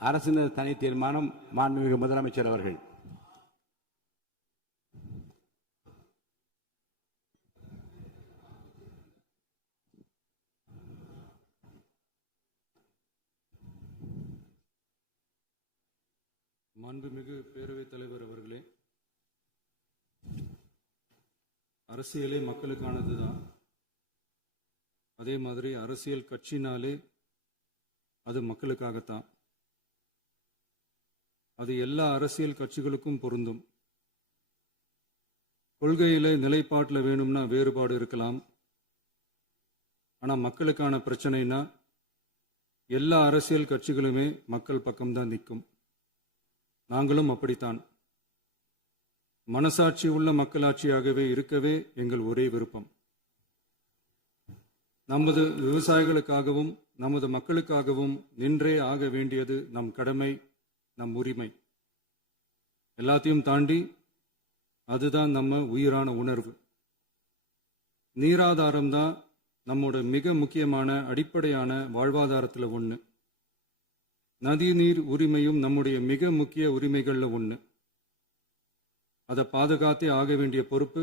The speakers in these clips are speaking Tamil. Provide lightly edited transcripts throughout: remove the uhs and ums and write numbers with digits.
அரசின் தனி தீர்மானம். மாண்புமிகு முதலமைச்சர் அவர்கள். மாண்புமிகு பேரவைத் தலைவர் அவர்களே, அரசியலே மக்களுக்கானது தான். அதே மாதிரி அரசியல் கட்சினாலே அது மக்களுக்காகத்தான். அது எல்லா அரசியல் கட்சிகளுக்கும் பொருந்தும். கொள்கையில நிலைப்பாட்டில் வேணும்னா வேறுபாடு இருக்கலாம். ஆனால் மக்களுக்கான பிரச்சனைனா எல்லா அரசியல் கட்சிகளுமே மக்கள் பக்கம்தான் நிற்கும். நாங்களும் அப்படித்தான். மனசாட்சி உள்ள மக்களாட்சியாகவே இருக்கவே எங்கள் ஒரே விருப்பம். நமது விவசாயிகளுக்காகவும் நமது மக்களுக்காகவும் நின்றே ஆக வேண்டியது நம் கடமை, நம் உரிமை. எல்லாத்தையும் தாண்டி அதுதான் நம்ம உயிரான உணர்வு. நீராதாரம் தான் நம்மோட மிக முக்கியமான அடிப்படையான வாழ்வாதாரத்தில் ஒன்று. நதிநீர் உரிமையும் நம்முடைய மிக முக்கிய உரிமைகளில் ஒன்று. அதை பாதுகாத்தே ஆக வேண்டிய பொறுப்பு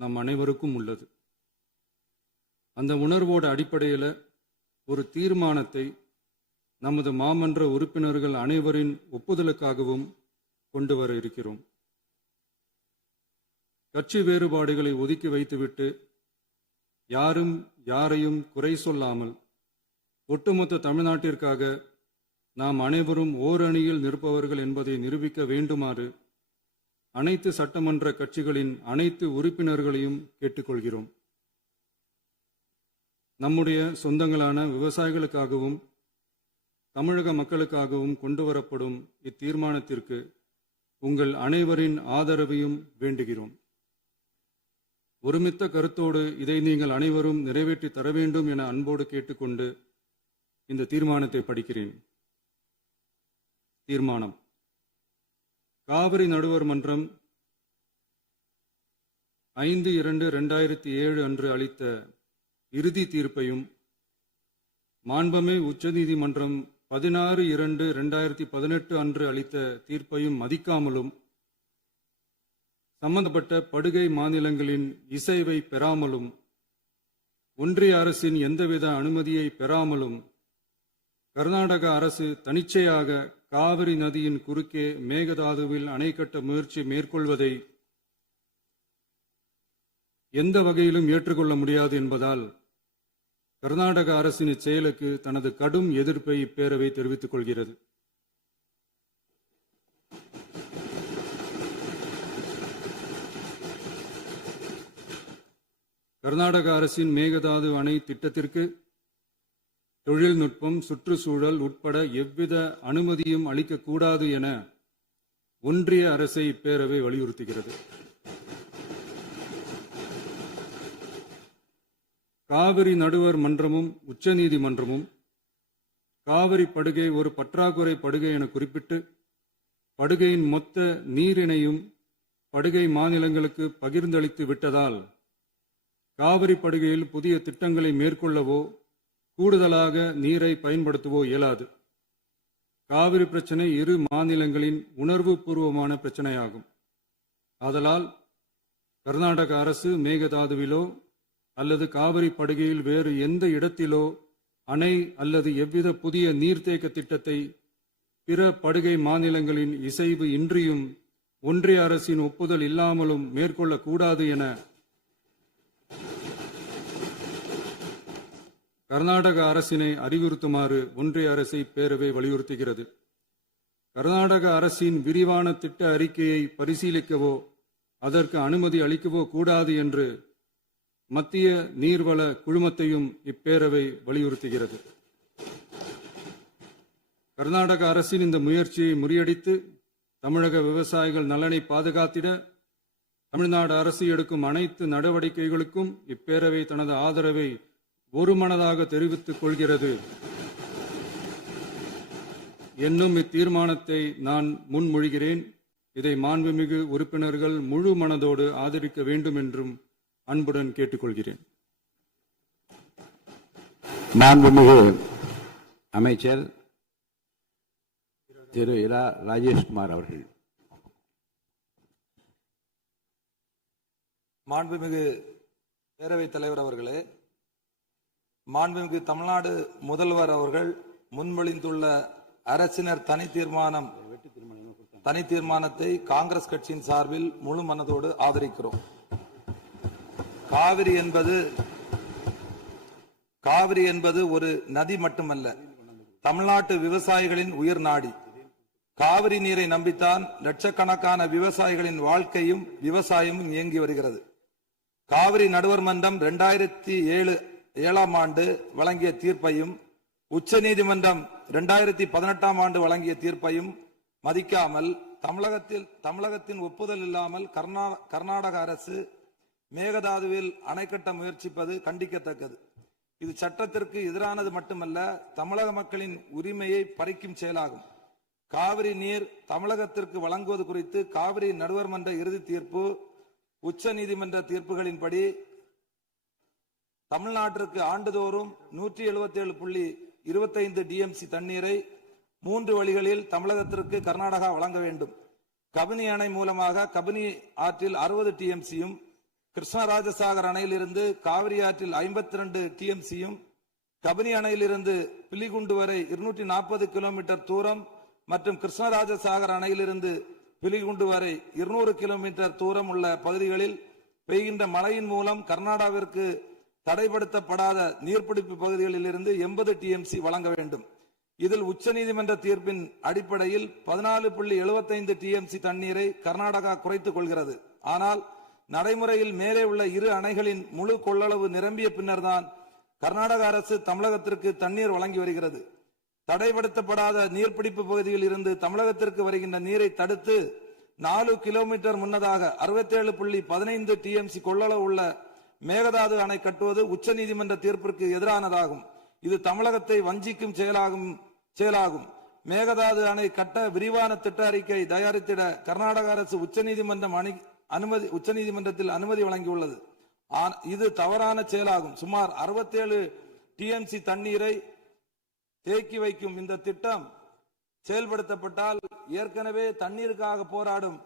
நம் அனைவருக்கும் உள்ளது. அந்த உணர்வோட அடிப்படையில் ஒரு தீர்மானத்தை நமது மாமன்ற உறுப்பினர்கள் அனைவரின் ஒப்புதலுக்காகவும் கொண்டு வர இருக்கிறோம். கட்சி வேறுபாடுகளை ஒதுக்கி வைத்துவிட்டு யாரும் யாரையும் குறை சொல்லாமல் ஒட்டுமொத்த தமிழ்நாட்டிற்காக நாம் அனைவரும் ஓரணியில் நிற்பவர்கள் என்பதை நிரூபிக்க வேண்டுமாறு அனைத்து சட்டமன்ற கட்சிகளின் அனைத்து உறுப்பினர்களையும் கேட்டுக்கொள்கிறோம். நம்முடைய சொந்தங்களான விவசாயிகளுக்காகவும் தமிழக மக்களுக்காகவும் கொண்டு வரப்படும் இத்தீர்மானத்திற்கு உங்கள் அனைவரின் ஆதரவையும் வேண்டுகிறோம். ஒருமித்த கருத்தோடு இதை நீங்கள் அனைவரும் நிறைவேற்றி தர வேண்டும் என அன்போடு கேட்டுக்கொண்டு இந்த தீர்மானத்தை படிக்கிறேன். தீர்மானம்: காவிரி நடுவர் மன்றம் 5/2/2007 அன்று அளித்த இறுதி தீர்ப்பையும் மாண்புமிகு உச்சநீதிமன்றம் 16/2/2018 அன்று அளித்த தீர்ப்பையும் மதிக்காமலும் சம்பந்தப்பட்ட படுகை மாநிலங்களின் இசைவை பெறாமலும் ஒன்றிய அரசின் எந்தவித அனுமதியை பெறாமலும் கர்நாடக அரசு தனிச்சையாக காவிரி நதியின் குறுக்கே மேகதாதுவில் அணை கட்ட முயற்சி மேற்கொள்வதை எந்த வகையிலும் ஏற்றுக்கொள்ள முடியாது என்பதால் கர்நாடக அரசின் இச்செயலுக்கு தனது கடும் எதிர்ப்பை இப்பேரவை தெரிவித்துக் கொள்கிறது. கர்நாடக அரசின் மேகதாது அணை திட்டத்திற்கு தொழில்நுட்பம், சுற்றுச்சூழல் உட்பட எவ்வித அனுமதியும் அளிக்கக்கூடாது என ஒன்றிய அரசை இப்பேரவை வலியுறுத்துகிறது. காவிரி நடுவர் மன்றமும் உச்சநீதிமன்றமும் காவிரி படுகை ஒரு பற்றாக்குறை படுகை என குறிப்பிட்டு படுகையின் மொத்த நீரினையும் படுகை மாநிலங்களுக்கு பகிர்ந்தளித்து விட்டதால் காவிரி படுகையில் புதிய திட்டங்களை மேற்கொள்ளவோ கூடுதலாக நீரை பயன்படுத்தவோ இயலாது. காவிரி பிரச்சனை இரு மாநிலங்களின் உணர்வு பூர்வமான பிரச்சனையாகும். ஆதலால் கர்நாடக அரசு மேகதாதுவிலோ அல்லது காவிரி படுகையில் வேறு எந்த இடத்திலோ அணை அல்லது எவ்வித புதிய நீர்த்தேக்க திட்டத்தை பிற படுகை மாநிலங்களின் இசைவு இன்றியும் ஒன்றிய அரசின் ஒப்புதல் இல்லாமலும் மேற்கொள்ளக்கூடாது என கர்நாடக அரசினை அறிவுறுத்துமாறு ஒன்றிய அரசை பேரவை வலியுறுத்துகிறது. கர்நாடக அரசின் விரிவான திட்ட அறிக்கையை பரிசீலிக்கவோ அதற்கு அனுமதி அளிக்கவோ கூடாது என்று மத்திய நீர்வள குழுமத்தையும் இப்பேரவை வலியுறுத்துகிறது. கர்நாடக அரசின் இந்த முயற்சியை முறியடித்து தமிழக விவசாயிகள் நலனை பாதுகாத்திட தமிழ்நாடு அரசு எடுக்கும் அனைத்து நடவடிக்கைகளுக்கும் இப்பேரவை தனது ஆதரவை ஒருமனதாக தெரிவித்துக் கொள்கிறது என்னும் இத்தீர்மானத்தை நான் முன்மொழிகிறேன். இதை மாண்புமிகு உறுப்பினர்கள் முழு மனதோடு ஆதரிக்க வேண்டும் என்றும் அன்புடன் கேட்டுக்கொள்கிறேன். மாண்புமிகு அமைச்சர் திரு இரா ராஜேஷ்குமார் அவர்கள். மாண்புமிகு பேரவைத் தலைவர் அவர்களே, மாண்புமிகு தமிழ்நாடு முதல்வர் அவர்கள் முன்மொழிந்துள்ள அரசினர் தனி தீர்மானத்தை காங்கிரஸ் கட்சியின் சார்பில் முழு மனதோடு ஆதரிக்கிறோம். காவிரி என்பது ஒரு நதி மட்டுமல்ல, தமிழ்நாட்டு விவசாயிகளின் உயிர் நாடி. காவிரி நீரை நம்பித்தான் லட்சக்கணக்கான விவசாயிகளின் வாழ்க்கையும் விவசாயமும் இயங்கி வருகிறது. காவிரி நடுவர் மன்றம் 2007 ஆண்டு வழங்கிய தீர்ப்பையும் உச்சநீதிமன்றம் 2018 ஆண்டு வழங்கிய தீர்ப்பையும் மதிக்காமல் தமிழகத்தின் ஒப்புதல் இல்லாமல் கர்நாடக அரசு மேகதாதுவில் அணை கட்ட முயற்சிப்பது கண்டிக்கத்தக்கது. இது சட்டத்திற்கு எதிரானது மட்டுமல்ல, தமிழக மக்களின் உரிமையை பறிக்கும் செயலாகும். காவிரி நீர் தமிழகத்திற்கு வழங்குவது குறித்து காவிரி நடுவர் மன்ற இறுதி தீர்ப்பு, உச்ச நீதிமன்ற தீர்ப்புகளின்படி தமிழ்நாட்டிற்கு ஆண்டுதோறும் 177.25 டிஎம்சி தண்ணீரை 3 வழிகளில் தமிழகத்திற்கு கர்நாடகா வழங்க வேண்டும். கபினி அணை மூலமாக கபினி ஆற்றில் 60 டிஎம்சியும், கிருஷ்ணராஜசாகர் அணையிலிருந்து காவிரி ஆற்றில் 52 டிஎம்சியும், கபினி அணையிலிருந்து பிலிகுண்டு வரை 240 கிலோமீட்டர் தூரம் மற்றும் கிருஷ்ணராஜசாகர் அணையிலிருந்து பிலிகுண்டு வரை 200 கிலோமீட்டர் தூரம் உள்ள பகுதிகளில் பெய்கின்ற மழையின் மூலம் கர்நாடகாவிற்கு தடைப்படுத்தப்படாத நீர்பிடிப்பு பகுதிகளில் இருந்து 80 டிஎம்சி வழங்க வேண்டும். இதில் உச்சநீதிமன்ற தீர்ப்பின் அடிப்படையில் 14.75 டிஎம்சி தண்ணீரை கர்நாடகா குறைத்துக் கொள்கிறது. ஆனால் நடைமுறையில் மேலே உள்ள இரு அணைகளின் முழு கொள்ளளவு நிரம்பிய பின்னர்தான் கர்நாடக அரசு தமிழகத்திற்கு தண்ணீர் வழங்கி வருகிறது. தடைப்படுத்தப்படாத நீர்பிடிப்பு பகுதியில் இருந்து தமிழகத்திற்கு வருகின்ற நீரை தடுத்து 4 கிலோமீட்டர் முன்னதாக 67.15 டிஎம்சி கொள்ளளவு உள்ள மேகதாது அணை கட்டுவது உச்சநீதிமன்ற தீர்ப்பிற்கு எதிரானதாகும். இது தமிழகத்தை வஞ்சிக்கும் செயலாகும். மேகதாது அணை கட்ட விரிவான திட்ட அறிக்கை தயாரித்திட கர்நாடக அரசு உச்சநீதிமன்றத்தில் அனுமதி வழங்கியுள்ளது. இது தவறான செயலாகும். சுமார் 67 டிஎம்சி தண்ணீரை தேக்கி வைக்கும் இந்த திட்டம் செயல்படுத்தப்பட்டால் ஏற்கனவே தண்ணீருக்காக போராடும்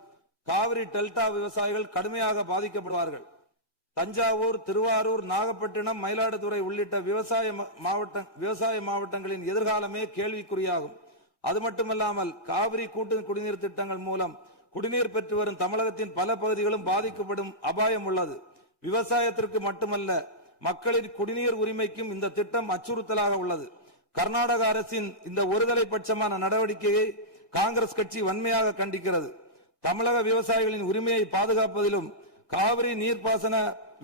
காவிரி டெல்டா விவசாயிகள் கடுமையாக பாதிக்கப்படுவார்கள். தஞ்சாவூர், திருவாரூர், நாகப்பட்டினம், மயிலாடுதுறை உள்ளிட்ட விவசாய மாவட்டங்களின் எதிர்காலமே கேள்விக்குறியாகும். அது மட்டுமல்லாமல் காவிரி கூட்டு குடிநீர் திட்டங்கள் மூலம் குடிநீர் பெற்று வரும் தமிழகத்தின் பல பகுதிகளும் பாதிக்கப்படும் அபாயம் உள்ளது. விவசாயத்திற்கு மட்டுமல்ல, மக்களின் குடிநீர் உரிமைக்கும் இந்த திட்டம் அச்சுறுத்தலாக உள்ளது. கர்நாடக அரசின் இந்த ஒருதலை பட்சமான நடவடிக்கையை காங்கிரஸ் கட்சி வன்மையாக கண்டிக்கிறது. தமிழக விவசாயிகளின் உரிமையை பாதுகாப்பதிலும் காவிரி நீர்ப்பாசன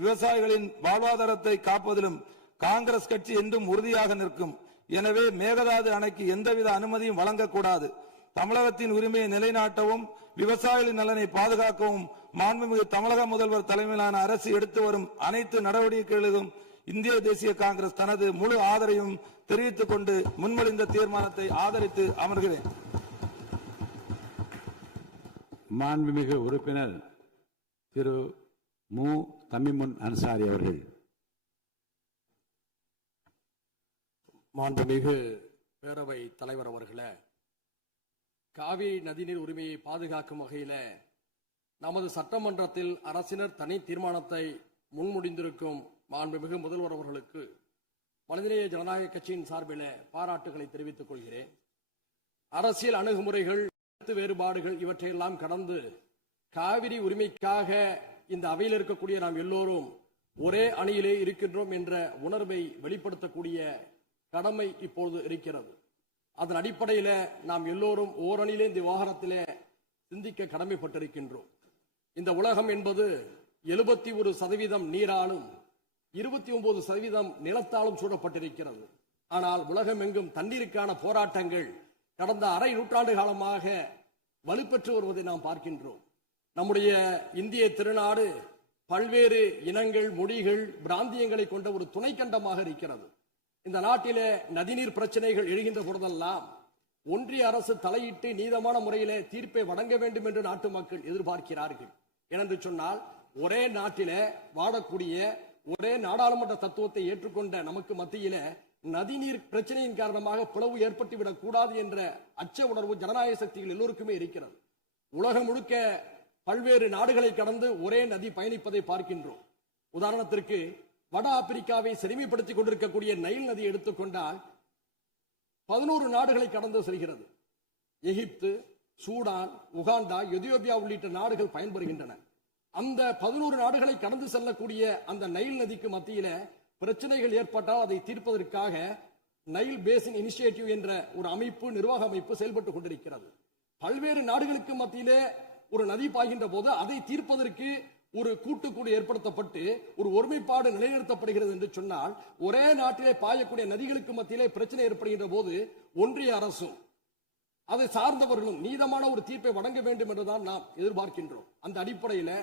விவசாயிகளின் வாழ்வாதாரத்தை காப்பதிலும் காங்கிரஸ் கட்சி என்றும் உறுதியாக நிற்கும். எனவே மேகதாது அணைக்கு எந்தவித அனுமதியும் வழங்கக்கூடாது. தமிழகத்தின் உரிமையை நிலைநாட்டவும் விவசாயிகளின் நலனை பாதுகாக்கவும் மாண்புமிகு தமிழக முதல்வர் தலைமையிலான அரசு எடுத்து வரும் அனைத்து நடவடிக்கைகளுக்கும் இந்திய தேசிய காங்கிரஸ் தனது முழு ஆதரவையும் தெரிவித்துக் கொண்டு முன்மொழிந்த தீர்மானத்தை ஆதரித்து அமர்கிறேன். மாண்புமிகு உறுப்பினர் திரு மு தமிமுன் அன்சாரி அவர்கள். மாண்புமிகு பேரவை தலைவர் அவர்களே, காவிரி நதிநீர் உரிமையை பாதுகாக்கும் வகையில் நமது சட்டமன்றத்தில் அரசினர் தனி தீர்மானத்தை முன்மொழிந்திருக்கும் மாண்புமிகு முதல்வர் அவர்களுக்கு மனிதநேய ஜனநாயக கட்சியின் சார்பில் பாராட்டுகளை தெரிவித்துக் கொள்கிறேன். அரசியல் அணுகுமுறைகள், கருத்து வேறுபாடுகள் இவற்றையெல்லாம் கடந்து காவிரி உரிமைக்காக இந்த அவையில் இருக்கக்கூடிய நாம் எல்லோரும் ஒரே அணியிலே இருக்கின்றோம் என்ற உணர்வை வெளிப்படுத்தக்கூடிய கடமை இப்போது இருக்கிறது. அதன் அடிப்படையில் நாம் எல்லோரும் ஓரணியிலே இந்த விவகாரத்திலே சிந்திக்க கடமைப்பட்டிருக்கின்றோம். இந்த உலகம் என்பது 71% நீராலும் 29% நிலத்தாலும் சூழப்பட்டிருக்கிறது. ஆனால் உலகம் எங்கும் தண்ணீருக்கான போராட்டங்கள் கடந்த அரை நூற்றாண்டு காலமாக வலுப்பெற்று வருவதை நாம் பார்க்கின்றோம். நம்முடைய இந்திய திருநாடு பல்வேறு இனங்கள், மொழிகள், பிராந்தியங்களை கொண்ட ஒரு துணைக்கண்டமாக இருக்கிறது. இந்த நாட்டிலே நதிநீர் பிரச்சனைகள் எழுகின்ற பொழுதெல்லாம் ஒன்றிய அரசு தலையிட்டு நீதமான முறையிலே தீர்ப்பை வழங்க வேண்டும் என்று நாட்டு மக்கள் எதிர்பார்க்கிறார்கள். ஏனென்று சொன்னால் ஒரே நாட்டிலே வாழக்கூடிய ஒரே நாடாளுமன்ற தத்துவத்தை ஏற்றுக்கொண்ட நமக்கு மத்தியிலே நதிநீர் பிரச்சனையின் காரணமாக பிளவு ஏற்பட்டுவிடக் கூடாது என்ற அச்ச உணர்வு ஜனநாயக சக்திகள் எல்லோருக்குமே இருக்கிறது. உலகம் முழுக்க பல்வேறு நாடுகளை கடந்து ஒரே நதி பயணிப்பதை பார்க்கின்றோம். உதாரணத்திற்கு வட ஆப்பிரிக்காவை செழுமைப்படுத்திக் கொண்டிருக்கக்கூடிய நைல் நதி எடுத்துக்கொண்டால் 11 நாடுகளை கடந்து செல்கிறது. எகிப்து, சூடான், உகாண்டா, எதியோப்பியா உள்ளிட்ட நாடுகள் பயன்பெறுகின்றன. அந்த 11 நாடுகளை கடந்து செல்லக்கூடிய அந்த நைல் நதிக்கு மத்தியில பிரச்சனைகள் ஏற்பட்டால் அதை தீர்ப்பதற்காக நைல் பேசின் இனிஷியேட்டிவ் என்ற ஒரு அமைப்பு, நிர்வாக அமைப்பு செயல்பட்டுக் கொண்டிருக்கிறது. பல்வேறு நாடுகளுக்கு மத்தியிலே ஒரு நதி பாய்கின்ற போது அதை தீர்ப்பதற்கு ஒரு கூட்டுக்குழு ஏற்படுத்தப்பட்டு ஒரு ஒருமைப்பாடு நிலைநிறுத்தப்படுகிறது என்று சொன்னால், ஒரே நாட்டிலே பாயக்கூடிய நதிகளுக்கு மத்தியிலே பிரச்சனை ஏற்படுகின்ற போது ஒன்றிய அரசும் அதை சார்ந்தவர்களும் நீதமான ஒரு தீர்ப்பை வழங்க வேண்டும் என்றுதான் நாம் எதிர்பார்க்கின்றோம். அந்த அடிப்படையில்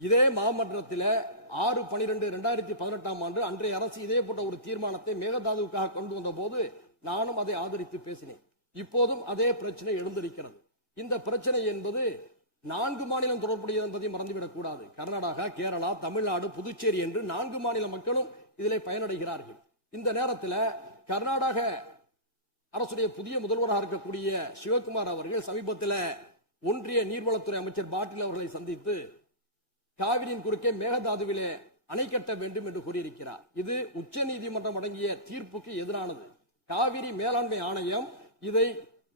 இதே மாமன்றத்தில் 6/12/2018 அன்றைய அரசு இதே போன்ற ஒரு தீர்மானத்தை மேகதாதுவுக்காக கொண்டு வந்த போது நானும் அதை ஆதரித்து பேசினேன். இப்போதும் அதே பிரச்சனை எழுந்திருக்கிறது. இந்த பிரச்சனை என்பது 4 மாநிலம் தொடர்புடையது என்பதை மறந்துவிடக் கூடாது. கர்நாடகா, கேரளா, தமிழ்நாடு, புதுச்சேரி என்று 4 மாநில மக்களும் இதிலே பயனடைகிறார்கள். இந்த நேரத்தில் கர்நாடக அரசுடைய புதிய முதல்வராக இருக்கக்கூடிய சிவகுமார் அவர்கள் சமீபத்தில் ஒன்றிய நீர்வளத்துறை அமைச்சர் பாட்டீல் அவர்களை சந்தித்து காவிரியின் குறுக்கே மேகதாதுவிலே அணை கட்ட வேண்டும் என்று கூறியிருக்கிறார். இது உச்ச நீதிமன்றம் வழங்கிய தீர்ப்புக்கு எதிரானது. காவிரி மேலாண்மை ஆணையம் இதை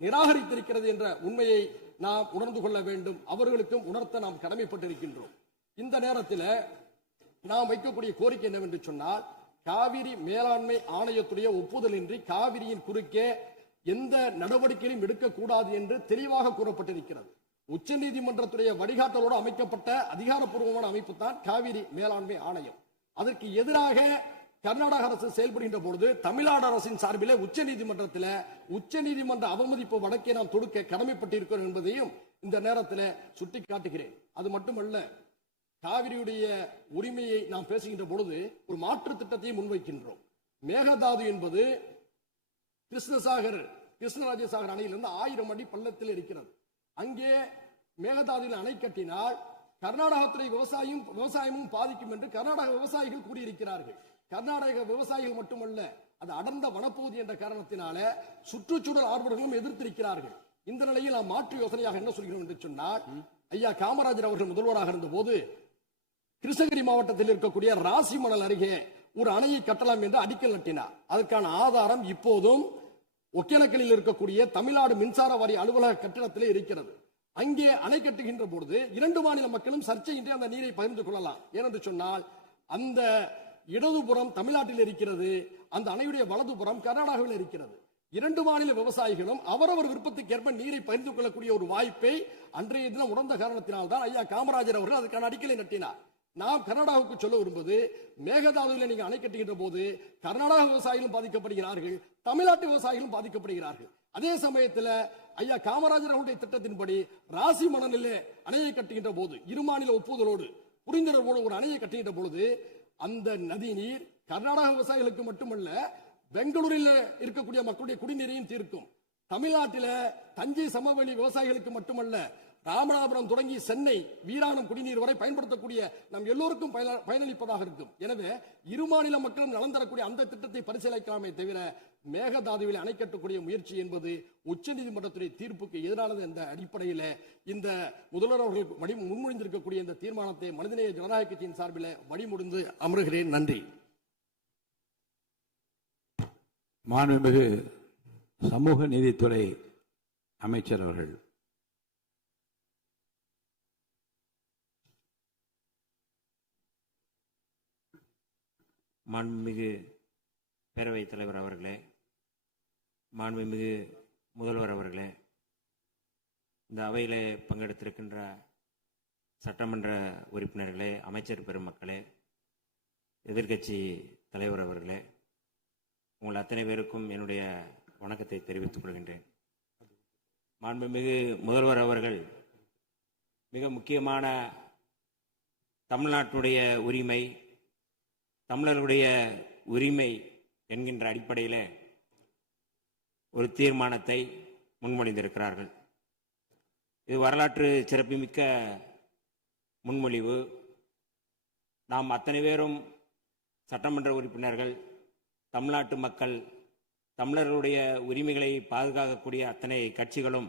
நிராகரித்திருக்கிறது என்ற உண்மையை நாம் உணர்ந்து கொள்ள வேண்டும். அவர்களுக்கும் உணர்த்த நாம் கடமைப்பட்டிருக்கின்றோம். இந்த நேரத்தில் நாம் வைக்கக்கூடிய கோரிக்கை என்னவென்று சொன்னால், காவிரி மேலாண்மை ஆணையத்துடைய ஒப்புதலின்றி காவிரியின் குறுக்கே எந்த நடவடிக்கையும் எடுக்கக்கூடாது என்று தெளிவாக கூறப்பட்டிருக்கிறது. உச்ச நீதிமன்றத்துடைய வழிகாட்டலோடு அமைக்கப்பட்ட அதிகாரப்பூர்வமான அமைப்பு தான் காவிரி மேலாண்மை ஆணையம். அதற்கு எதிராக கர்நாடக அரசு செயல்படுகின்ற பொழுது தமிழ்நாடு அரசின் சார்பிலே உச்ச நீதிமன்ற அவமதிப்பு வழக்கை நாம் தொடுக்க கடமைப்பட்டிருக்கிறோம் என்பதையும் இந்த நேரத்தில் சுட்டிக்காட்டுகிறேன். அது மட்டுமல்ல, காவிரியுடைய உரிமையை நாம் பேசுகின்ற பொழுது ஒரு மாற்று திட்டத்தை முன்வைக்கின்றோம். மேகதாது என்பது கிருஷ்ணராஜசாகர் அணையிலிருந்து 1000 அடி பள்ளத்தில் இருக்கிறது. அங்கே மேகதாதுவில் அணை கட்டினால் கர்நாடகத்துறை விவசாயமும் பாதிக்கும் என்று கர்நாடக விவசாயிகள் கூறியிருக்கிறார்கள். கர்நாடக விவசாயிகள் மட்டுமல்ல, அது அடர்ந்த வனப்பகுதி என்ற காரணத்தினால சுற்றுச்சூழல் ஆர்வலர்களும் எதிர்த்திருக்கிறார்கள். இந்த நிலையில் நாம் மாற்று யோசனையாக என்ன சொல்கிறோம் என்று சொன்னால், ஐயா காமராஜர் அவர்கள் முதல்வராக இருந்த போது கிருஷ்ணகிரி மாவட்டத்தில் இருக்கக்கூடிய ராசிமணல் அருகே ஒரு அணையை கட்டலாம் என்று அடிக்கல் நட்டினார். அதற்கான ஆதாரம் இப்போதும் ஒகேனக்கலில் இருக்கக்கூடிய தமிழ்நாடு மின்சார வாரிய அலுவலக கட்டிடத்திலே இருக்கிறது. அங்கே அணை கட்டுகின்ற பொழுது 2 மாநில மக்களும் சர்ச்சையின்றி அந்த நீரை பகிர்ந்து கொள்ளலாம். ஏனென்று சொன்னால், அந்த இடதுபுறம் தமிழ்நாட்டில் இருக்கிறது, அந்த அணையுடைய வலதுபுறம் கர்நாடகாவில் இருக்கிறது. 2 மாநில விவசாயிகளும் அவரவர் விருப்பத்துக்கேற்ப நீரை பகிர்ந்து கொள்ளக்கூடிய ஒரு வாய்ப்பை அன்றைய தினம் உணர்ந்த காரணத்தினால்தான் ஐயா காமராஜர் அவர்கள் அதுக்கான அடிக்கலை நட்டினார். நாம் கர்நாடகாவுக்கு சொல்ல விரும்புவது, மேகதாதுவில் நீங்க அணை கட்டுகின்ற போது கர்நாடக விவசாயிகளும் பாதிக்கப்படுகிறார்கள், தமிழ்நாட்டு விவசாயிகளும் பாதிக்கப்படுகிறார்கள். அதே சமயத்தில் ஐயா காமராஜர் அவருடைய திட்டத்தின்படி ராசி மணலிலே அணையை கட்டுகின்ற போது 2 மாநில ஒப்புதலோடு புரிந்துணர்வோடு ஒரு அணையை கட்டுகின்ற பொழுது அந்த நதி நீர் கர்நாடக விவசாயிகளுக்கு மட்டுமல்ல, பெங்களூரில் இருக்கக்கூடிய மக்களுடைய குடிநீரையும் தீர்க்கும். தமிழ்நாட்டில் தஞ்சை சமவெளி விவசாயிகளுக்கு மட்டுமல்ல, ராமநாதபுரம் தொடங்கி சென்னை வீராணம் குடிநீர் வரை பயன்படுத்தக்கூடிய நம் எல்லோருக்கும் பயனளிப்பதாக இருக்கும். எனவே 2 மாநில மக்களும் நலன் தரக்கூடிய அந்த திட்டத்தை பரிசீலிக்கலாமே தவிர மேகதாதுவில் அணை கட்டக்கூடிய முயற்சி என்பது உச்ச நீதிமன்றத்துடைய தீர்ப்புக்கு எதிரானது என்ற அடிப்படையில் இந்த முதல்வர் அவர்கள் முன்மொழிந்திருக்கக்கூடிய இந்த தீர்மானத்தை மனிதநேய ஜனநாயக கட்சியின் சார்பில் வழிமுடிந்து அமர்கிறேன். நன்றி. மாண்புமிகு சமூக நீதித்துறை அமைச்சர் அவர்கள். மாண்புமிகு பேரவைத் தலைவர் அவர்களே, மாண்புமிகு முதல்வர் அவர்களே, இந்த அவையிலே பங்கெடுத்திருக்கின்ற சட்டமன்ற உறுப்பினர்களே, அமைச்சர் பெருமக்களே, எதிர்க்கட்சி தலைவர் அவர்களே, உங்கள் அத்தனை பேருக்கும் என்னுடைய வணக்கத்தை தெரிவித்துக் கொள்கின்றேன். மாண்புமிகு முதல்வர் அவர்கள் மிக முக்கியமான தமிழ்நாட்டுடைய உரிமை, தமிழர்களுடைய உரிமை என்கின்ற அடிப்படையில் ஒரு தீர்மானத்தை முன்மொழிந்திருக்கிறார்கள். இது வரலாற்று சிறப்புமிக்க முன்மொழிவு. நாம் அத்தனை பேரும் சட்டமன்ற உறுப்பினர்கள், தமிழ்நாட்டு மக்கள் தமிழர்களுடைய உரிமைகளை பாதுகாக்கக்கூடிய அத்தனை கட்சிகளும்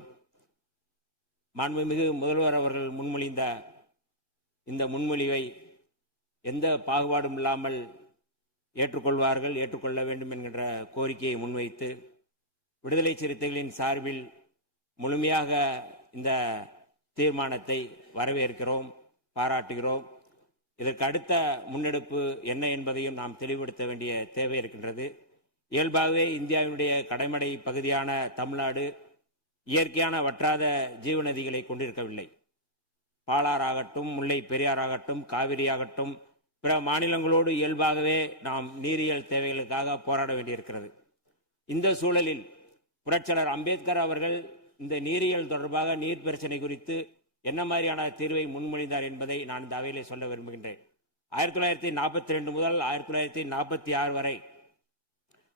மாண்புமிகு முதல்வர் அவர்கள் முன்மொழிந்த இந்த முன்மொழிவை எந்த பாகுபாடும் இல்லாமல் ஏற்றுக்கொள்வார்கள், ஏற்றுக்கொள்ள வேண்டும் என்கின்ற கோரிக்கையை முன்வைத்து விடுதலை சிறுத்தைகளின் சார்பில் முழுமையாக இந்த தீர்மானத்தை வரவேற்கிறோம், பாராட்டுகிறோம். இதற்கு அடுத்த முன்னெடுப்பு என்ன என்பதையும் நாம் தெளிவுபடுத்த வேண்டிய தேவை இருக்கின்றது. இயல்பாகவே இந்தியாவினுடைய கடைமடை பகுதியான தமிழ்நாடு இயற்கையான வற்றாத ஜீவநதிகளை கொண்டிருக்கவில்லை. பாலாறாகட்டும், முல்லை பெரியாறாகட்டும், காவிரியாகட்டும், பிற மாநிலங்களோடு இயல்பாகவே நாம் நீரியல் தேவைகளுக்காக போராட வேண்டியிருக்கிறது. இந்த சூழலில் புரட்சியாளர் அம்பேத்கர் அவர்கள் இந்த நீரியல் தொடர்பாக நீர் பிரச்சனை குறித்து என்ன மாதிரியான தீர்வை முன்மொழிந்தார் என்பதை நான் இந்த அவையிலே சொல்ல விரும்புகின்றேன். 1942 முதல் 1946 வரை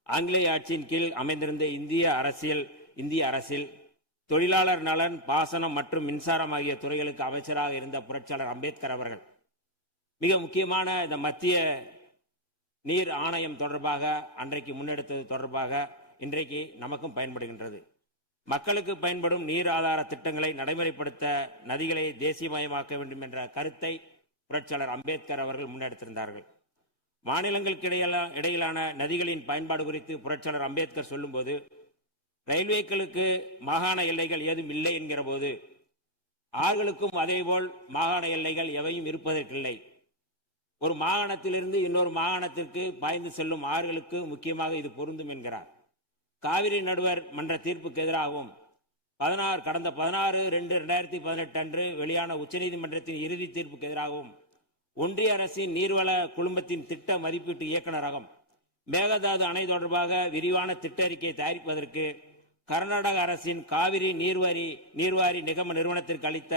ஆங்கிலேய ஆட்சியின் கீழ் அமைந்திருந்த இந்திய அரசில் தொழிலாளர் நலன், பாசனம் மற்றும் மின்சாரம் ஆகிய துறைகளுக்கு அமைச்சராக இருந்த புரட்சியாளர் அம்பேத்கர் அவர்கள் மிக முக்கியமான இந்த மத்திய நீர் ஆணையம் தொடர்பாக அன்றைக்கு முன்னெடுத்தது தொடர்பாக இன்றைக்கு நமக்கும் பயன்படுகின்றது. மக்களுக்கு பயன்படும் நீர் ஆதார திட்டங்களை நடைமுறைப்படுத்த நதிகளை தேசியமயமாக்க வேண்டும் என்ற கருத்தை புரட்சியாளர் அம்பேத்கர் அவர்கள் முன்னெடுத்திருந்தார்கள். மாநிலங்களுக்கு இடையிலான நதிகளின் பயன்பாடு குறித்து புரட்சியாளர் அம்பேத்கர் சொல்லும்போது, ரயில்வேக்களுக்கு மாகாண எல்லைகள் ஏதும் இல்லை என்கிற போது, ஆறுகளுக்கும் அதேபோல் மாகாண எல்லைகள் எவையும் இருப்பதற்கில்லை. ஒரு மாகாணத்திலிருந்து இன்னொரு மாகாணத்திற்கு பாய்ந்து செல்லும் ஆறுகளுக்கு முக்கியமாக இது பொருந்தும் என்கிறார். காவிரி நடுவர் மன்ற தீர்ப்புக்கு எதிராகவும் கடந்த 16/2/2018 அன்று வெளியான உச்சநீதிமன்றத்தின் இறுதி தீர்ப்புக்கு எதிராகவும் ஒன்றிய அரசின் நீர்வள குழுமத்தின் திட்ட மதிப்பீட்டு இயக்குநரகம் மேகதாது அணை தொடர்பாக விரிவான திட்ட அறிக்கையை தயாரிப்பதற்கு கர்நாடக அரசின் காவிரி நீர்வாரி நிகம நிறுவனத்திற்கு அளித்த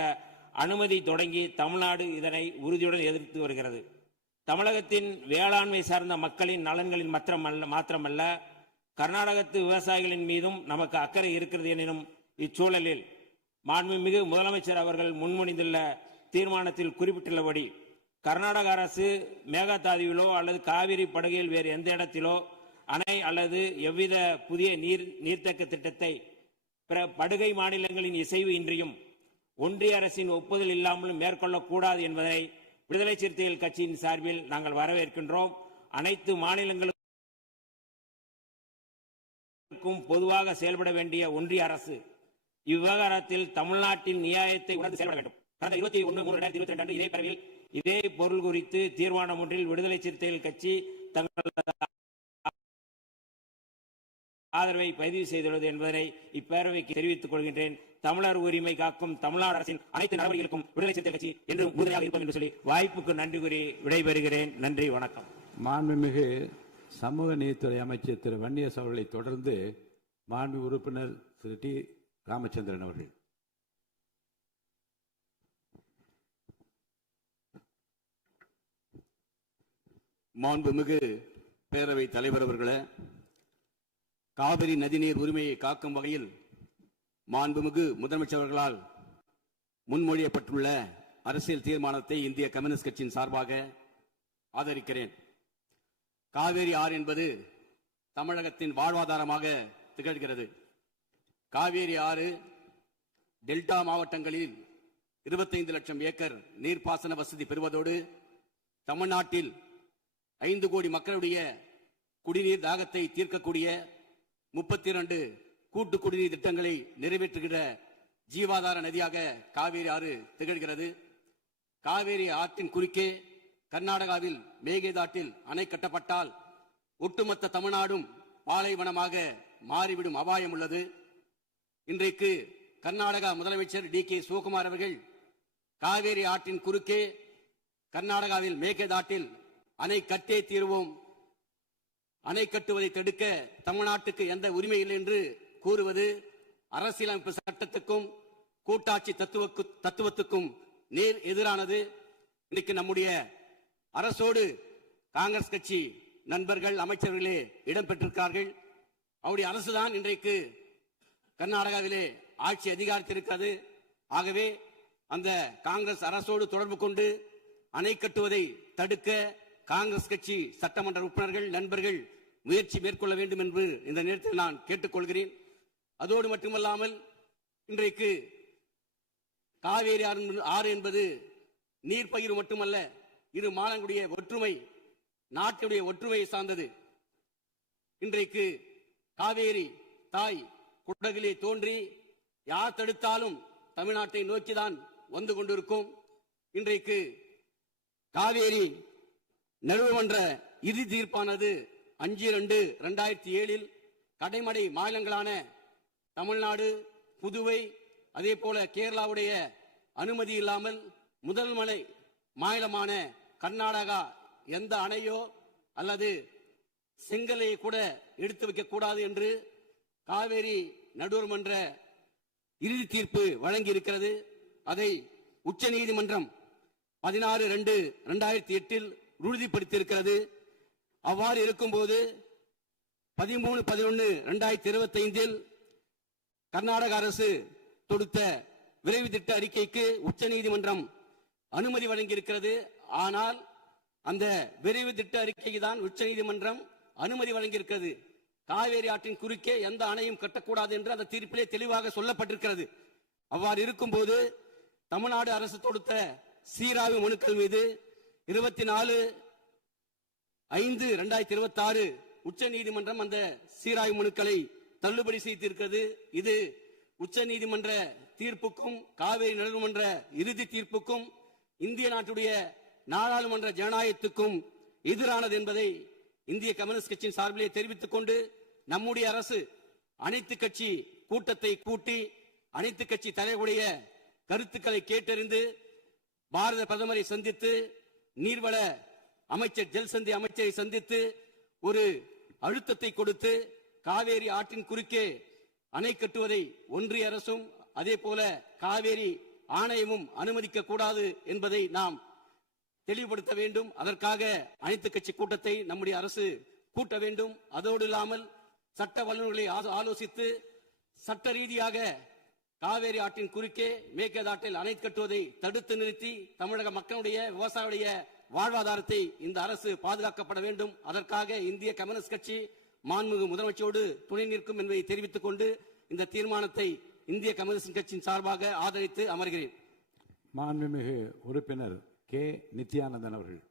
அனுமதி தொடங்கி தமிழ்நாடு இதனை உறுதியுடன் எதிர்த்து வருகிறது. தமிழகத்தின் வேளாண்மை சார்ந்த மக்களின் நலன்களின் மாத்திரமல்ல, கர்நாடகத்து விவசாயிகளின் மீதும் நமக்கு அக்கறை இருக்கிறது எனினும் இச்சூழலில் மாண்புமிகு முதலமைச்சர் அவர்கள் முன்மொழிந்துள்ள தீர்மானத்தில் குறிப்பிட்டுள்ளபடி கர்நாடக அரசு மேகதாதுவிலோ அல்லது காவிரி படுகையில் வேறு எந்த இடத்திலோ அணை அல்லது எவ்வித புதிய நீர்த்தேக்க திட்டத்தை பிற படுகை மாநிலங்களின் இசைவு இன்றியும் ஒன்றிய அரசின் ஒப்புதல் இல்லாமலும் மேற்கொள்ளக்கூடாது என்பதை விடுதலை சிறுத்தைகள் கட்சியின் சார்பில் நாங்கள் வரவேற்கின்றோம். அனைத்து மாநிலங்களுக்கும் பொதுவாக செயல்பட வேண்டிய ஒன்றிய அரசு இவ்விவகாரத்தில் தமிழ்நாட்டின் நியாயத்தை உணர்ந்து செயல்பட வேண்டும். கடந்த 21/3/2022 அன்று இதே பேரவையில் இதே பொருள் குறித்து தீர்மானம் ஒன்றில் விடுதலை சிறுத்தைகள் கட்சி தங்களது ஆதரவை பதிவு செய்துள்ளது என்பதை இப்பேரவைக்கு தெரிவித்துக் கொள்கின்றேன். தமிழர் உரிமை காக்கும் தமிழ்நாடு அரசின் அனைத்து நடவடிக்கைகளுக்கும் விடுதலை சிறுத்தை கட்சி என்றும் உறுதியாக இருப்போம் என்று சொல்லி வாய்ப்புக்கு நன்றி கூறி விடைபெறுகிறேன். நன்றி, வணக்கம். மாண்புமிகு சமூக நீதித்துறை அமைச்சர் திரு வன்னியரசு அவர்களை தொடர்ந்து மாண்பு உறுப்பினர் திரு டி ராமச்சந்திரன் அவர்கள். மாண்புமிகு பேரவைத் தலைவர் அவர்களே, காவிரி நதிநீர் உரிமையை காக்கும் வகையில் மாண்புமிகு முதலமைச்சர் அவர்களால் முன்மொழியப்பட்டுள்ள அரசியல் தீர்மானத்தை இந்திய கம்யூனிஸ்ட் கட்சியின் சார்பாக ஆதரிக்கிறேன். காவிரி ஆறு என்பது தமிழகத்தின் வாழ்வாதாரமாக திகழ்கிறது. காவிரி ஆறு டெல்டா மாவட்டங்களில் 25 லட்சம் ஏக்கர் நீர்ப்பாசன வசதி பெறுவதோடு தமிழ்நாட்டில் 5 கோடி மக்களுடைய குடிநீர் தாகத்தை தீர்க்கக்கூடிய 32 கூட்டு குடிநீர் திட்டங்களை நிறைவேற்றுகிற ஜீவாதார நதியாக காவிரி ஆறு திகழ்கிறது. காவிரி ஆற்றின் குறுக்கே கர்நாடகாவில் மேகதாட்டில் அணை கட்டப்பட்டால் ஒட்டுமொத்த தமிழ்நாடும் பாலைவனமாக மாறிவிடும் அபாயம் உள்ளது. இன்றைக்கு கர்நாடகா முதலமைச்சர் டி.கே. சிவகுமார் அவர்கள் காவிரி ஆற்றின் குறுக்கே கர்நாடகாவில் மேகதாட்டில் அணை கட்டே தீர்வோம், அணை கட்டுவதை தடுக்க தமிழ்நாட்டுக்கு எந்த உரிமை இல்லை என்று கூறுவது அரசியலமைப்பு சட்டத்துக்கும் கூட்டாட்சி தத்துவத்துக்கும் நேர் எதிரானது. இன்னைக்கு நம்முடைய அரசோடு காங்கிரஸ் கட்சி நண்பர்கள் அமைச்சர்களே இடம்பெற்றிருக்கிறார்கள். அவருடைய அரசுதான் இன்றைக்கு கர்நாடகாவிலே ஆட்சி அதிகாரத்திருக்கிறது. ஆகவே அந்த காங்கிரஸ் அரசோடு தொடர்பு கொண்டு அணை கட்டுவதை தடுக்க காங்கிரஸ் கட்சி சட்டமன்ற உறுப்பினர்கள் நண்பர்கள் முயற்சி மேற்கொள்ள வேண்டும் என்று இந்த நேரத்தில் நான் கேட்டுக்கொள்கிறேன். அதோடு மட்டுமல்லாமல் இன்றைக்கு காவேரி ஆறு என்பது நீர் பகிர்வு மட்டுமல்ல, இரு மாநிலங்களுடைய ஒற்றுமை, நாட்டுடைய ஒற்றுமையை சார்ந்தது. இன்றைக்கு காவேரி தாய் குடகிலே தோன்றி யார் தடுத்தாலும் தமிழ்நாட்டை நோக்கிதான் வந்து கொண்டிருக்கும். இன்றைக்கு காவேரி நடுவர்மன்ற இறுதி தீர்ப்பானது 5/2/2007 கடைமடை மாநிலங்களான தமிழ்நாடு, புதுவை, அதே போல கேரளாவுடைய அனுமதி இல்லாமல் முதல் மாநிலமான கர்நாடகா எந்த அணையோ அல்லது செங்கலையை கூட எடுத்து வைக்க கூடாது என்று காவேரி நடுவர்மன்ற இறுதி தீர்ப்பு வழங்கி இருக்கிறது. அதை உச்ச நீதிமன்றம் 16/2/2008 உறுதிப்படுத்தியிருக்கிறது. அவ்வாறு இருக்கும்போது 13/11/2025 கர்நாடக அரசு தொடுத்த விரைவு திட்ட அறிக்கைக்கு உச்ச நீதிமன்றம் அனுமதி வழங்கியிருக்கிறது. ஆனால் அந்த விரைவு திட்ட அறிக்கைக்கு தான் உச்ச நீதிமன்றம் அனுமதி வழங்கியிருக்கிறது. காவேரி ஆற்றின் குறுக்கே எந்த அணையும் கட்டக்கூடாது என்று அந்த தீர்ப்பிலே தெளிவாக சொல்லப்பட்டிருக்கிறது. அவ்வாறு இருக்கும்போது தமிழ்நாடு அரசு தொடுத்த சீராய்வு மனுக்கள் மீது 24/5/2026 உச்ச நீதிமன்றம் அந்த சீராய்வு மனுக்களை தள்ளுபடி செய்திருக்கிறது. இது உச்ச நீதிமன்ற தீர்ப்புக்கும் காவேரி நடுவர்மன்ற இறுதி தீர்ப்புக்கும் இந்திய நாட்டுடைய நாடாளுமன்ற ஜனநாயகத்துக்கும் எதிரானது என்பதை இந்திய கம்யூனிஸ்ட் கட்சியின் சார்பிலே தெரிவித்துக் கொண்டு நம்முடைய அரசு அனைத்து கட்சி கூட்டத்தை கூட்டி அனைத்து கட்சி தலைவருடைய கருத்துக்களை கேட்டறிந்து பாரத பிரதமரை சந்தித்து நீர்வள அமைச்சர் ஜல்சந்தி அமைச்சரை சந்தித்து ஒரு அழுத்தத்தை கொடுத்து காவேரி ஆற்றின் குறுக்கே அணை கட்டுவதை ஒன்றிய அரசும் அதே போல காவேரி ஆணையமும் அனுமதிக்க கூடாது என்பதை நாம் தெளிவுபடுத்த வேண்டும். அதற்காக அனைத்து கட்சி கூட்டத்தை நம்முடைய அரசு கூட்ட வேண்டும். அதோடு இல்லாமல் சட்ட வல்லுநர்களை ஆலோசித்து சட்ட ரீதியாக காவேரி ஆற்றின் குறுக்கே மேகதாட்டில் அணை கட்டுவதை தடுத்து நிறுத்தி தமிழக மக்களுடைய விவசாயிகளுடைய வாழ்வாதாரத்தை இந்த அரசு பாதுகாக்கப்பட வேண்டும். அதற்காக இந்திய கம்யூனிஸ்ட் கட்சி மாண்புமிகு முதலமைச்சரோடு துணை நிற்கும் என்பதை தெரிவித்துக் கொண்டு இந்த தீர்மானத்தை இந்திய கம்யூனிஸ்ட் கட்சியின் சார்பாக ஆதரித்து அமர்கிறேன். மாண்புமிகு உறுப்பினர் கே. நித்யானந்தன் அவர்கள்.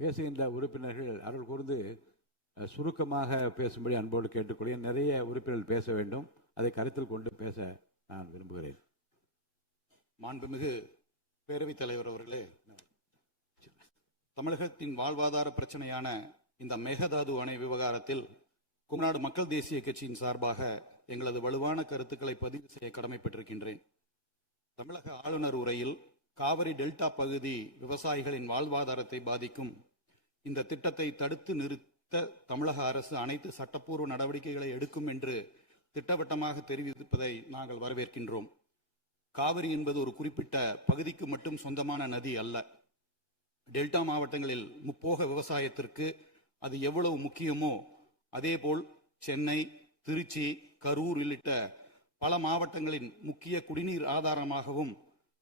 பேசுகின்ற உறுப்பினர்கள் அருள் கூர்ந்து சுருக்கமாக பேசும்படி அன்போடு கேட்டுக்கொள்கிறேன். நிறைய உறுப்பினர்கள் பேச வேண்டும். அதை கருத்தில் கொண்டு பேச நான் விரும்புகிறேன். மாண்புமிகு பேரவைத் தலைவர் அவர்களே, தமிழகத்தின் வாழ்வாதார பிரச்சனையான இந்த மேகதாது அணை விவகாரத்தில் குமநாடு மக்கள் தேசிய கட்சியின் சார்பாக எங்களது வலுவான கருத்துக்களை பதிவு செய்ய கடமைப்பட்டிருக்கின்றேன். தமிழக ஆளுநர் உரையில் காவிரி டெல்டா பகுதி விவசாயிகளின் வாழ்வாதாரத்தை பாதிக்கும் இந்த திட்டத்தை தடுத்து நிறுத்த தமிழக அரசு அனைத்து சட்டப்பூர்வ நடவடிக்கைகளை எடுக்கும் என்று திட்டவட்டமாக தெரிவிப்பதை நாங்கள் வரவேற்கின்றோம். காவிரி என்பது ஒரு குறிப்பிட்ட பகுதிக்கு மட்டும் சொந்தமான நதி அல்ல. டெல்டா மாவட்டங்களில் முப்போக விவசாயத்திற்கு அது எவ்வளவு முக்கியமோ அதேபோல் சென்னை, திருச்சி, கரூர் உள்ளிட்ட பல மாவட்டங்களின் முக்கிய குடிநீர் ஆதாரமாகவும்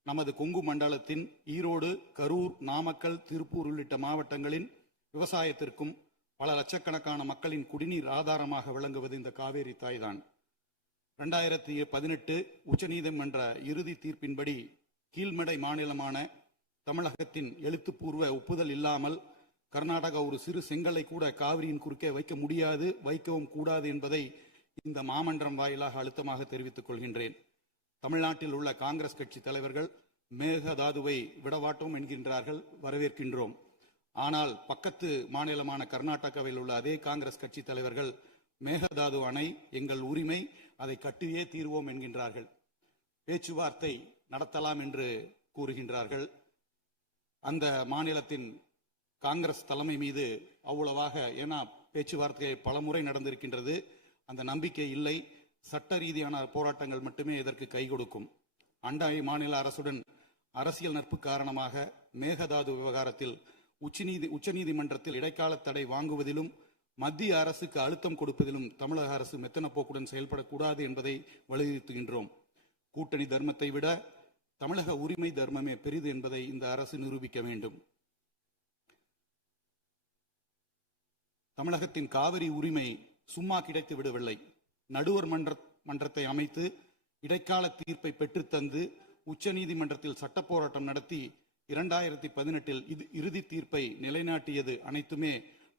நமது கொங்கு மண்டலத்தின் ஈரோடு, கரூர், நாமக்கல், திருப்பூர் உள்ளிட்ட மாவட்டங்களின் விவசாயத்திற்கும் பல லட்சக்கணக்கான மக்களின் குடிநீர் ஆதாரமாக விளங்குவது இந்த காவேரி தாய்தான். 2018 உச்சநீதிமன்ற இறுதி தீர்ப்பின்படி கீழ்மடை மாநிலமான தமிழகத்தின் எழுத்துப்பூர்வ ஒப்புதல் இல்லாமல் கர்நாடகா ஒரு சிறு செங்கலை கூட காவிரியின் குறுக்கே வைக்க முடியாது, வைக்கவும் கூடாது என்பதை இந்த மாமன்றம் வாயிலாக அழுத்தமாக தெரிவித்துக் கொள்கின்றேன். தமிழ்நாட்டில் உள்ள காங்கிரஸ் கட்சி தலைவர்கள் மேகதாதுவை விடவாட்டோம் என்கின்றார்கள், வரவேற்கின்றோம். ஆனால் பக்கத்து மாநிலமான கர்நாடகாவில் உள்ள அதே காங்கிரஸ் கட்சி தலைவர்கள் மேகதாது அணை எங்கள் உரிமை, அதை கட்டியே தீர்வோம் என்கின்றார்கள். பேச்சுவார்த்தை நடத்தலாம் என்று கூறுகின்றார்கள். அந்த மாநிலத்தின் காங்கிரஸ் தலைமை மீது அவ்வளவாக, ஏன்னா பேச்சுவார்த்தை பலமுறை நடந்திருக்கின்றது, அந்த நம்பிக்கை இல்லை. சட்ட ரீதியான போராட்டங்கள் மட்டுமே இதற்கு கை கொடுக்கும். அண்டை மாநில அரசுடன் அரசியல் நட்பு காரணமாக மேகதாது விவகாரத்தில் உச்சநீதிமன்றத்தில் இடைக்கால தடை வாங்குவதிலும் மத்திய அரசுக்கு அழுத்தம் கொடுப்பதிலும் தமிழக அரசு மெத்தன போக்குடன் செயல்படக்கூடாது என்பதை வலியுறுத்துகின்றோம். கூட்டணி தர்மத்தை விட தமிழக உரிமை தர்மமே பெரிது என்பதை இந்த அரசு நிரூபிக்க வேண்டும். தமிழகத்தின் காவிரி உரிமை சும்மா கிடைத்து விடவில்லை. நடுவர் மன்றத்தை அமைத்து இடைக்கால தீர்ப்பை பெற்றுத்தந்து உச்சநீதிமன்றத்தில் சட்ட போராட்டம் நடத்தி 2018 இறுதி தீர்ப்பை நிலைநாட்டியது அனைத்துமே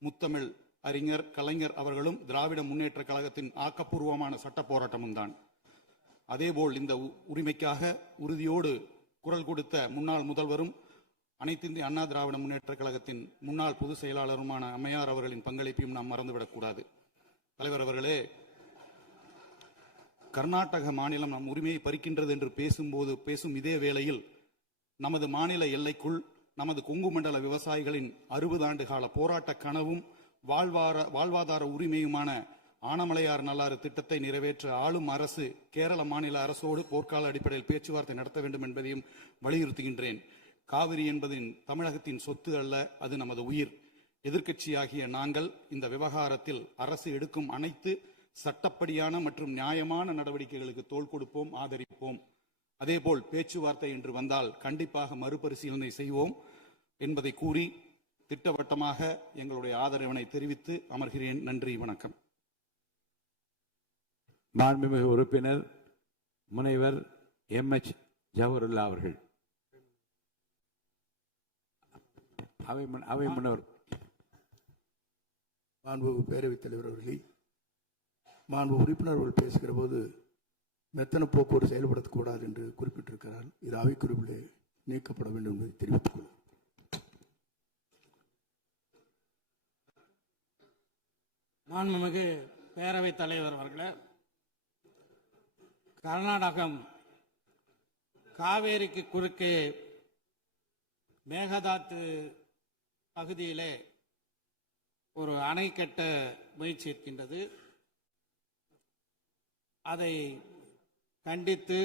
முத்தமிழ் அறிஞர் கலைஞர் அவர்களும் திராவிட முன்னேற்ற கழகத்தின் ஆக்கப்பூர்வமான சட்ட போராட்டமும் தான். அதேபோல் இந்த உரிமைக்காக உறுதியோடு குரல் கொடுத்த முன்னாள் முதல்வரும் அனைத்து இந்திய அண்ணா திராவிட முன்னேற்ற கழகத்தின் முன்னாள் பொதுச் செயலாளருமான அம்மையார் அவர்களின் பங்களிப்பையும் நாம் மறந்துவிடக்கூடாது. தலைவர் அவர்களே, கர்நாடக மாநிலம் நம் உரிமையை பறிக்கின்றது என்று பேசும் இதே வேளையில் நமது மாநில எல்லைக்குள் நமது கொங்கு மண்டல விவசாயிகளின் 60 ஆண்டு கால போராட்ட கனவும் வாழ்வாதார உரிமையுமான ஆனமலையார் நல்லாறு திட்டத்தை நிறைவேற்ற ஆளும் அரசு கேரள மாநில அரசோடு போர்க்கால அடிப்படையில் பேச்சுவார்த்தை நடத்த வேண்டும் என்பதையும் வலியுறுத்துகின்றேன். காவிரி என்பதின் தமிழகத்தின் சொத்து அல்ல, அது நமது உயிர். எதிர்க்கட்சியாகிய நாங்கள் இந்த விவகாரத்தில் அரசு எடுக்கும் அனைத்து சட்டப்படியான மற்றும் நியாயமான நடவடிக்கைகளுக்கு தோள் கொடுப்போம், ஆதரிப்போம். அதேபோல் பேச்சுவார்த்தை என்று வந்தால் கண்டிப்பாக மறுபரிசீலனை செய்வோம் என்பதை கூறி திட்டவட்டமாக எங்களுடைய ஆதரவினை தெரிவித்து அமர்கிறேன். நன்றி, வணக்கம். மாண்புமிகு உறுப்பினர் முனைவர் MH ஜவஹருல்லா அவர்கள். அவை முன்னவர். மாண்புமிகு பேரவைத் தலைவர் அவர்களே, மாண்பு உறுப்பினர்கள் பேசுகிற போது மெத்தன போக்குவரத்து செயல்படுத்தக்கூடாது என்று குறிப்பிட்டிருக்கிறார். இது அவை குறிப்பிலே நீக்கப்பட வேண்டும் என்பதை தெரிவித்துக் கொள்ளும். மாண்புமிகு பேரவைத் தலைவர் அவர்களே, கர்நாடகம் காவேரிக்கு குறுக்கே மேகதாத்து பகுதியிலே ஒரு அணை கட்ட முயற்சி இருக்கின்றது. அதை கண்டித்து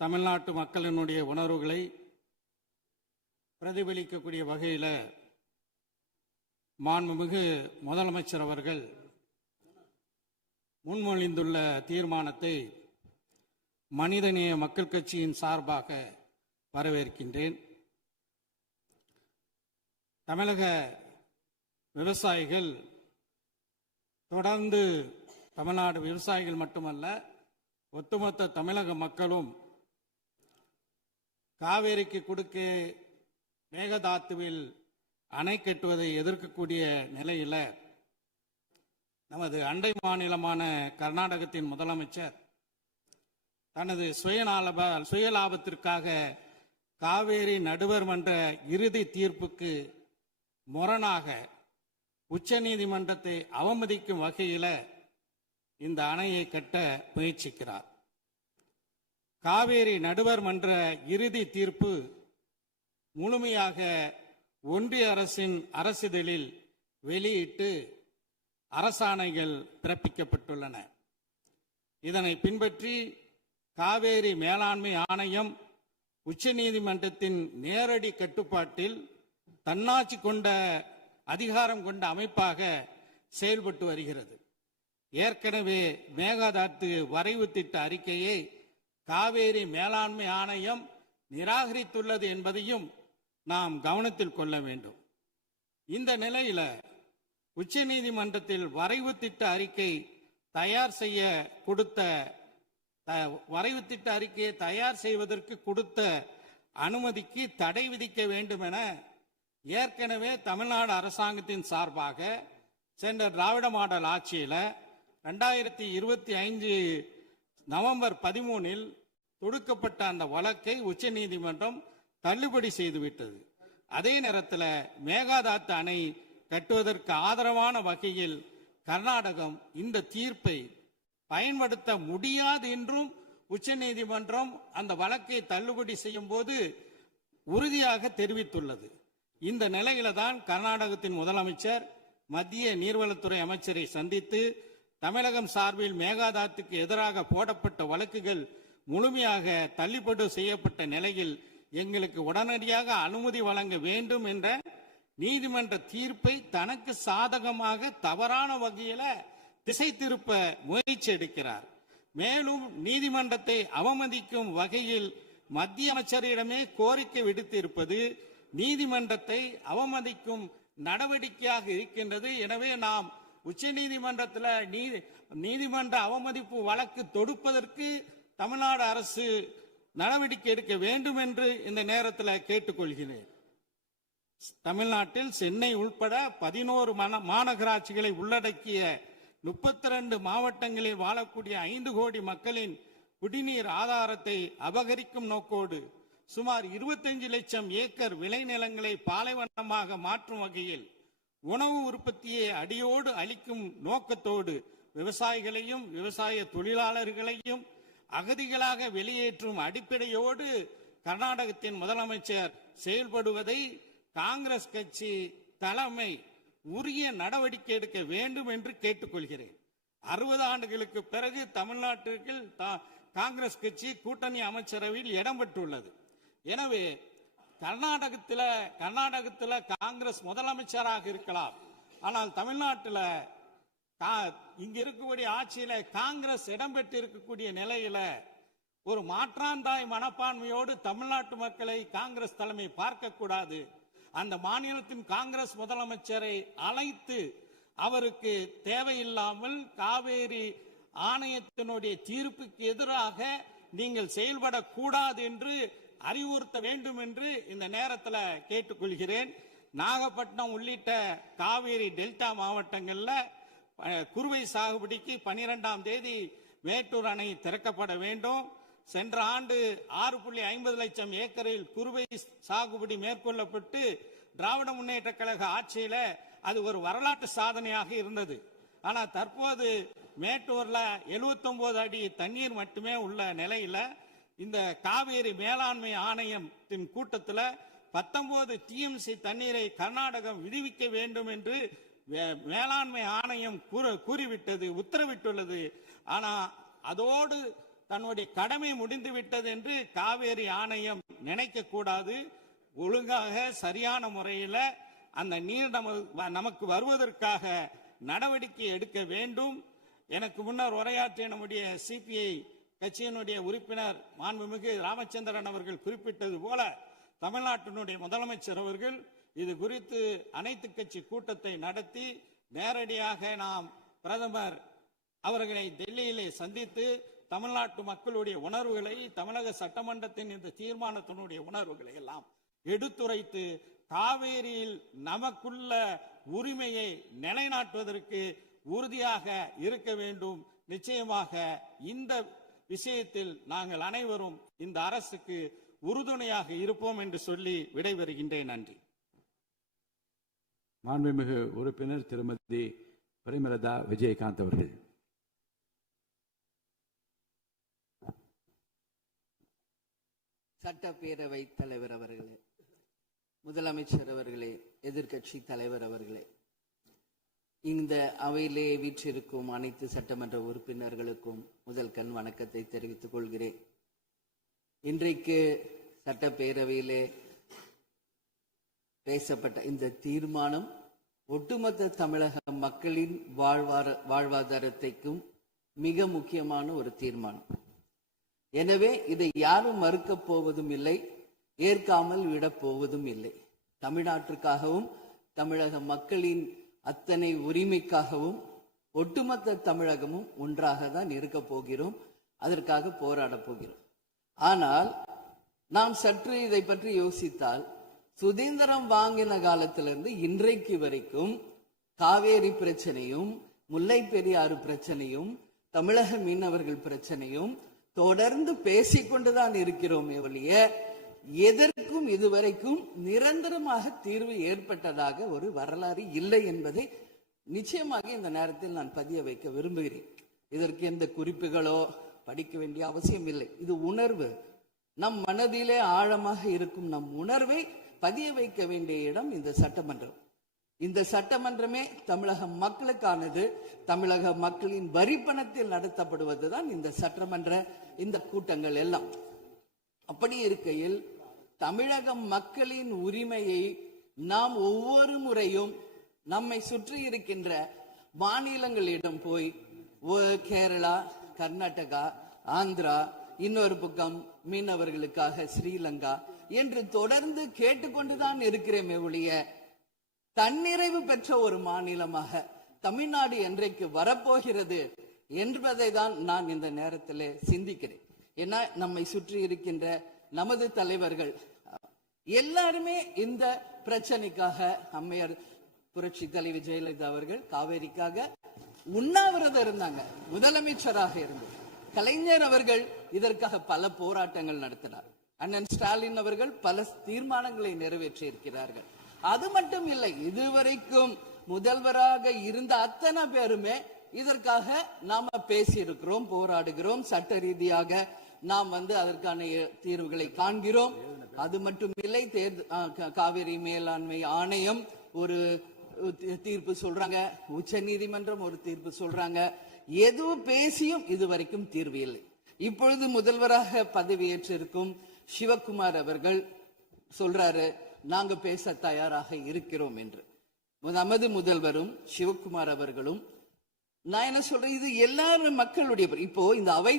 தமிழ்நாட்டு மக்களினுடைய உணர்வுகளை பிரதிபலிக்கக்கூடிய வகையில் மாண்புமிகு முதலமைச்சர் அவர்கள் முன்மொழிந்துள்ள தீர்மானத்தை மனிதநேய மக்கள் கட்சியின் சார்பாக வரவேற்கின்றேன். தமிழக விவசாயிகள் தொடர்ந்து, தமிழ்நாடு விவசாயிகள் மட்டுமல்ல, ஒட்டுமொத்த தமிழக மக்களும் காவேரிக்கு குறுக்கே மேகதாத்துவில் அணை கட்டுவதை எதிர்க்கக்கூடிய நிலையில் நமது அண்டை மாநிலமான கர்நாடகத்தின் முதலமைச்சர் தனது சுயலாபத்திற்காக காவேரி நடுவர் மன்ற இறுதி தீர்ப்புக்கு முரணாக உச்சநீதிமன்றத்தை அவமதிக்கும் வகையில் இந்த அணையை கட்ட முயற்சிக்கிறார். காவேரி நடுவர் மன்ற இறுதி தீர்ப்பு முழுமையாக ஒன்றிய அரசின் அரசிதழில் வெளியிட்டு அரசாணைகள் பிறப்பிக்கப்பட்டுள்ளன. இதனை பின்பற்றி காவேரி மேலாண்மை ஆணையம் உச்சநீதிமன்றத்தின் நேரடி கட்டுப்பாட்டில் தன்னாட்சி கொண்ட அதிகாரம் கொண்ட அமைப்பாக செயல்பட்டு வருகிறது. ஏற்கனவே மேகதாத்து வரைவு திட்ட அறிக்கையை காவேரி மேலாண்மை ஆணையம் நிராகரித்துள்ளது என்பதையும் நாம் கவனத்தில் கொள்ள வேண்டும். இந்த நிலையில உச்சநீதிமன்றத்தில் வரைவு திட்ட அறிக்கை தயார் செய்ய கொடுத்த வரைவு திட்ட அறிக்கையை தயார் செய்வதற்கு கொடுத்த அனுமதிக்கு தடை விதிக்க வேண்டும் என ஏற்கனவே தமிழ்நாடு அரசாங்கத்தின் சார்பாக சென்ற திராவிட மாடல் ஆட்சியில் 2025 நவம்பர் 13 தொடுக்கப்பட்ட அந்த வழக்கை உச்சநீதிமன்றம் தள்ளுபடி செய்துவிட்டது. அதே நேரத்தில் மேகதாத்து அணை கட்டுவதற்கு ஆதரவான வகையில் கர்நாடகம் இந்த தீர்ப்பை பயன்படுத்த முடியாது என்றும் உச்சநீதிமன்றம் அந்த வழக்கை தள்ளுபடி செய்யும் போது உறுதியாக தெரிவித்துள்ளது. இந்த நிலையில தான் கர்நாடகத்தின் முதலமைச்சர் மத்திய நீர்வளத்துறை அமைச்சரை சந்தித்து தமிழகம் சார்பில் மேகதாத்துக்கு எதிராக போடப்பட்ட வழக்குகள் முழுமையாக தள்ளுபடி செய்யப்பட்ட நிலையில் எங்களுக்கு உடனடியாக அனுமதி வழங்க வேண்டும் என்ற நீதிமன்ற தீர்ப்பை தனக்கு சாதகமாக தவறான வகையில திசை திருப்ப முயற்சி எடுக்கிறார். மேலும் நீதிமன்றத்தை அவமதிக்கும் வகையில் மத்திய அமைச்சரிடமே கோரிக்கை விடுத்து இருப்பது நீதிமன்றத்தை அவமதிக்கும் நடவடிக்கையாக இருக்கின்றது. எனவே நாம் உச்சநீதிமன்றத்தில் நீதிமன்ற அவமதிப்பு வழக்கு தொடுப்பதற்கு தமிழ்நாடு அரசு நடவடிக்கை எடுக்க வேண்டும் என்று இந்த நேரத்தில் கேட்டுக்கொள்கிறேன். தமிழ்நாட்டில் சென்னை உள்பட 11 மாநகராட்சிகளை உள்ளடக்கிய 32 மாவட்டங்களில் வாழக்கூடிய 5 கோடி மக்களின் குடிநீர் ஆதாரத்தை அபகரிக்கும் நோக்கோடு சுமார் 25 லட்சம் ஏக்கர் விளைநிலங்களை பாலைவனமாக மாற்றும் வகையில் உணவு உற்பத்தியை அடியோடு அளிக்கும் நோக்கத்தோடு விவசாயிகளையும் விவசாய தொழிலாளர்களையும் அகதிகளாக வெளியேற்றும் அடிப்படையோடு கர்நாடகத்தின் முதலமைச்சர் செயல்படுவதை காங்கிரஸ் கட்சி தலைமை உரிய நடவடிக்கை எடுக்க வேண்டும் என்று கேட்டுக்கொள்கிறேன். 60 ஆண்டுகளுக்கு பிறகு தமிழ்நாட்டிற்கு காங்கிரஸ் கட்சி கூட்டணி அமைச்சரவையில் இடம் பெற்றுள்ளது. எனவே கர்நாடகத்தில் காங்கிரஸ் முதலமைச்சராக இருக்கலாம், ஆனால் தமிழ்நாட்டில் இங்க இருக்கக்கூடிய ஆட்சியில காங்கிரஸ் இடம்பெற்று இருக்கக்கூடிய நிலையில ஒரு மாற்றாந்தாய் மனப்பான்மையோடு தமிழ்நாட்டு மக்களை காங்கிரஸ் தலைமை பார்க்க கூடாது. அந்த மாநிலத்தின் காங்கிரஸ் முதலமைச்சரை அழைத்து அவருக்கு தேவையில்லாமல் காவேரி ஆணையத்தினுடைய தீர்ப்புக்கு எதிராக நீங்கள் செயல்படக்கூடாது என்று அறிவுறுத்த வேண்டும் என்று இந்த நேரத்தில் கேட்டுக்கொள்கிறேன். நாகப்பட்டினம் உள்ளிட்ட காவேரி டெல்டா மாவட்டங்கள்ல குறுவை சாகுபடிக்கு 12ஆம் தேதி மேட்டூர் அணை திறக்கப்பட வேண்டும். சென்ற ஆண்டு 6.50 லட்சம் ஏக்கரில் குறுவை சாகுபடி மேற்கொள்ளப்பட்டு திராவிட முன்னேற்ற கழக ஆட்சியில அது ஒரு வரலாற்று சாதனையாக இருந்தது. ஆனா தற்போது மேட்டூர்ல 79 அடி தண்ணீர் மட்டுமே உள்ள நிலையில இந்த காவேரி மேலாண்மை ஆணையத்தின் கூட்டத்தில் 19 டிஎம்சி தண்ணீரை கர்நாடகம் விடுவிக்க வேண்டும் என்று மேலாண்மை ஆணையம் கூறிவிட்டது, உத்தரவிட்டுள்ளது. ஆனா அதோடு தன்னுடைய கடமை முடிந்து விட்டது என்று காவேரி ஆணையம் நினைக்க கூடாது. ஒழுங்காக சரியான முறையில் அந்த நீர் நமக்கு வருவதற்காக நடவடிக்கை எடுக்க வேண்டும். எனக்கு முன்னர் உரையாற்றிய நம்முடைய சிபிஐ கட்சியினுடைய உறுப்பினர் மாண்புமிகு ராமச்சந்திரன் அவர்கள் குறிப்பிட்டது போல தமிழ்நாட்டினுடைய முதலமைச்சர் அவர்கள் இது குறித்து அனைத்து கட்சி கூட்டத்தை நடத்தி நேரடியாக நாம் பிரதமர் அவர்களை டெல்லியிலே சந்தித்து தமிழ்நாட்டு மக்களுடைய உணர்வுகளை, தமிழக சட்டமன்றத்தின் இந்த தீர்மானத்தினுடைய உணர்வுகளை எல்லாம் எடுத்துரைத்து காவேரியில் நமக்குள்ள உரிமையை நிலைநாட்டுவதற்கு உறுதியாக இருக்க வேண்டும். நிச்சயமாக இந்த விஷயத்தில் நாங்கள் அனைவரும் இந்த அரசுக்கு உறுதுணையாக இருப்போம் என்று சொல்லி விடைபெறுகின்றேன். நன்றி. மாண்புமிகு உறுப்பினர் திருமதி பிரேமலதா விஜயகாந்த் அவர்கள். சட்டப்பேரவை தலைவர் அவர்களே, முதலமைச்சர் அவர்களே, எதிர்கட்சி தலைவர் அவர்களே, இந்த அவையிலே வீற்றிருக்கும் அனைத்து சட்டமன்ற உறுப்பினர்களுக்கும் முதல் கண் வணக்கத்தை தெரிவித்துக் கொள்கிறேன். இன்றைக்கு சட்டப்பேரவையிலே பேசப்பட்ட இந்த தீர்மானம் ஒட்டுமொத்த தமிழக மக்களின் வாழ்வாதாரத்திற்கும் மிக முக்கியமான ஒரு தீர்மானம். எனவே இதை யாரும் மறுக்கப் போவதும் இல்லை, ஏற்காமல் விடப் போவதும் இல்லை. தமிழ்நாட்டிற்காகவும் தமிழக மக்களின் அத்தனை உரிமைக்காகவும் ஒட்டுமொத்த தமிழகமும் ஒன்றாக தான் இருக்க போகிறோம், அதற்காக போராட போகிறோம். ஆனால் நாம் சற்று இதை பற்றி யோசித்தால், சுதந்திரம் வாங்கின காலத்திலிருந்து இன்றைக்கு வரைக்கும் காவேரி பிரச்சனையும் முல்லை பெரியாறு பிரச்சனையும் தமிழக மீனவர்கள் பிரச்சனையும் தொடர்ந்து பேசிக்கொண்டுதான் இருக்கிறோமே ஒழிய எதற்கும் இதுவரைக்கும் நிரந்தரமாக தீர்வு ஏற்பட்டதாக ஒரு வரலாறு இல்லை என்பதை நிச்சயமாக இந்த நேரத்தில் நான் பதிய வைக்க விரும்புகிறேன். இதற்கு எந்த குறிப்புகளோ படிக்க வேண்டிய அவசியம் இல்லை. இது உணர்வு, நம் மனதிலே ஆழமாக இருக்கும் நம் உணர்வை பதிய வைக்க வேண்டிய இடம் இந்த சட்டமன்றம். இந்த சட்டமன்றமே தமிழக மக்களுக்கானது. தமிழக மக்களின் வரி பணத்தில் நடத்தப்படுவதுதான் இந்த சட்டமன்ற இந்த கூட்டங்கள் எல்லாம். அப்படி இருக்கையில் தமிழக மக்களின் உரிமையை நாம் ஒவ்வொரு முறையும் நம்மை சுற்றி இருக்கின்ற மாநிலங்களிடம் போய் கேரளா, கர்நாடகா, ஆந்திரா, இன்னொரு பக்கம் மீனவர்களுக்காக ஸ்ரீலங்கா என்று தொடர்ந்து கேட்டுக்கொண்டுதான் இருக்கிறேமே ஒழிய தன்னிறைவு பெற்ற ஒரு மாநிலமாக தமிழ்நாடு என்றைக்கு வரப்போகிறது என்பதை தான் நான் இந்த நேரத்தில் சிந்திக்கிறேன். ஏன்னா நம்மை சுற்றி இருக்கின்ற நமது தலைவர்கள் எல்லாருமே இந்த பிரச்சனைக்காக, அம்மையார் புரட்சி தலைவி ஜெயலலிதா அவர்கள் காவேரிக்காக உண்ணாவிரதம் இருந்தாங்க, முதலமைச்சராக இருந்தார். கலைஞர் அவர்கள் இதற்காக பல போராட்டங்கள் நடத்தினார். அண்ணன் ஸ்டாலின் அவர்கள் பல தீர்மானங்களை நிறைவேற்றி இருக்கிறார்கள். அது மட்டும் இல்லை, இதுவரைக்கும் முதல்வராக இருந்த அத்தனை பேருமே இதற்காக நாம பேசியிருக்கிறோம், போராடுகிறோம், சட்ட ரீதியாக நாம் அதற்கான தீர்வுகளை காண்கிறோம். அது மட்டும் இல்லை, காவிரி மேலாண்மை ஆணையம் ஒரு தீர்ப்பு சொல்றாங்க, உச்ச நீதிமன்றம் ஒரு தீர்ப்பு சொல்றாங்க. எதுவும் பேசியும் இதுவரைக்கும் தீர்வு இல்லை. இப்பொழுது முதல்வராக பதவியேற்றிருக்கும் சிவகுமார் அவர்கள் சொல்றாரு, நாங்க பேச தயாராக இருக்கிறோம் என்று. நமது முதல்வரும் சிவகுமார் அவர்களும், நான் என்ன சொல்றேன், இது எல்லாரும் மக்களுடைய, இப்போ இந்த அவை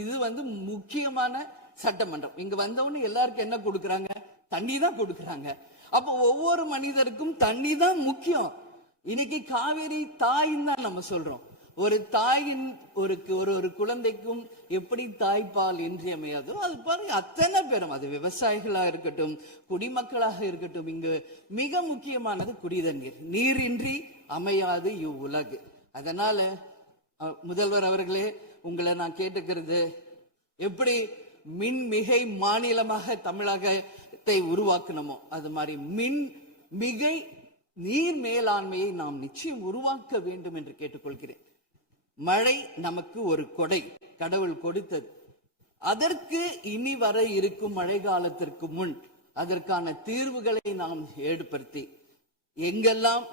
இது முக்கியமான சட்டமன்றம். இங்க வந்தவொன்னு எல்லாருக்கும் என்ன கொடுக்கறாங்க? தண்ணி தான் கொடுக்கறாங்க. அப்போ ஒவ்வொரு மனிதருக்கும் தண்ணி தான் முக்கியம். இன்னைக்கு காவேரி தாயின்னு தான் நம்ம சொல்றோம். ஒரு தாயின் ஒரு குழந்தைக்கும் எப்படி தாய்ப்பால் இன்றியமையாதோ அது பாருங்க, அத்தனை பேரும், அது விவசாயிகளா இருக்கட்டும், குடிமக்களாக இருக்கட்டும், இங்கு மிக முக்கியமானது குடிதண்ணீர். நீரின்றி அமையாது இவ்வுலகு. அதனால முதல்வர் அவர்களே, உங்களை நான் கேட்டுக்கிறது, எப்படி மின்மிகை மாநிலமாக தமிழகத்தை உருவாக்கணுமோ அது மாதிரி மின்மிகை நீர் மேலாண்மையை நாம் நிச்சயம் உருவாக்க வேண்டும் என்று கேட்டுக்கொள்கிறேன். மழை நமக்கு ஒரு கொடை, கடவுள் கொடுத்தது. அதற்கு இனி வர இருக்கும் மழை காலத்திற்கு முன் அதற்கான தீர்வுகளை நாம் ஏற்படுத்தி எங்கெல்லாம்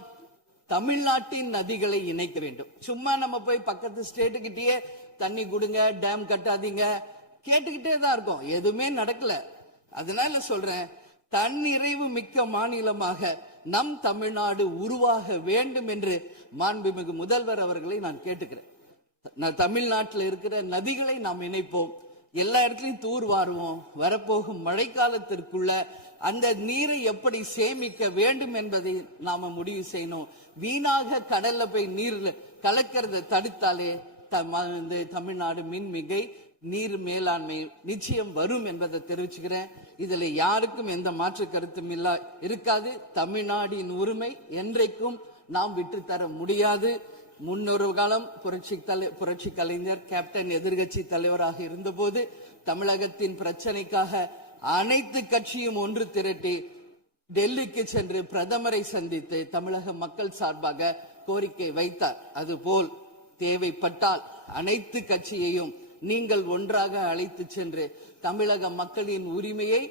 தமிழ்நாட்டின் நதிகளை இணைக்க வேண்டும். சும்மா நம்ம போய் பக்கத்து ஸ்டேட்டுக்கிட்டே தண்ணி கொடுங்க, டேம் கட்டாதீங்க கேட்டுக்கிட்டே தான் இருக்கோம், எதுவுமே நடக்கல. அதனால சொல்றேன், தன்னிறைவு மிக்க மாநிலமாக நம் தமிழ்நாடு உருவாக வேண்டும் என்று மாண்புமிகு முதல்வர் அவர்களை நான் கேட்டுக்கிறேன். தமிழ்நாட்டில் இருக்கிற நதிகளை நாம் இணைப்போம், எல்லா இடத்துலையும் தூர்வாருவோம். வரப்போகும் மழைக்காலத்திற்குள்ள அந்த நீரை எப்படி சேமிக்க வேண்டும் என்பதை நாம முடிவு செய்யணும். வீணாக கடல்ல போய் நீர்ல கலக்கிறத தடுத்தாலே தமிழ்நாடு மின்மிகை நீர் மேலாண்மை நிச்சயம் வரும் என்பதை தெரிவிச்சுக்கிறேன். இதுல யாருக்கும் எந்த மாற்று கருத்தும் இருக்காது. தமிழ்நாடின் உரிமை என்றைக்கும் நாம் விட்டு தர முடியாது. முன்னொரு காலம் புரட்சி கலைஞர் கேப்டன் எதிர்கட்சி தலைவராக இருந்தபோது தமிழகத்தின் பிரச்சனைக்காக அனைத்து கட்சியும் ஒன்று திரட்டி டெல்லிக்கு சென்று பிரதமரை சந்தித்து தமிழக மக்கள் சார்பாக கோரிக்கை வைத்தார். அதுபோல் தேவைப்பட்டால் அனைத்து கட்சியையும் நீங்கள் ஒன்றாக அழைத்து சென்று தமிழக மக்களின் உரிமையை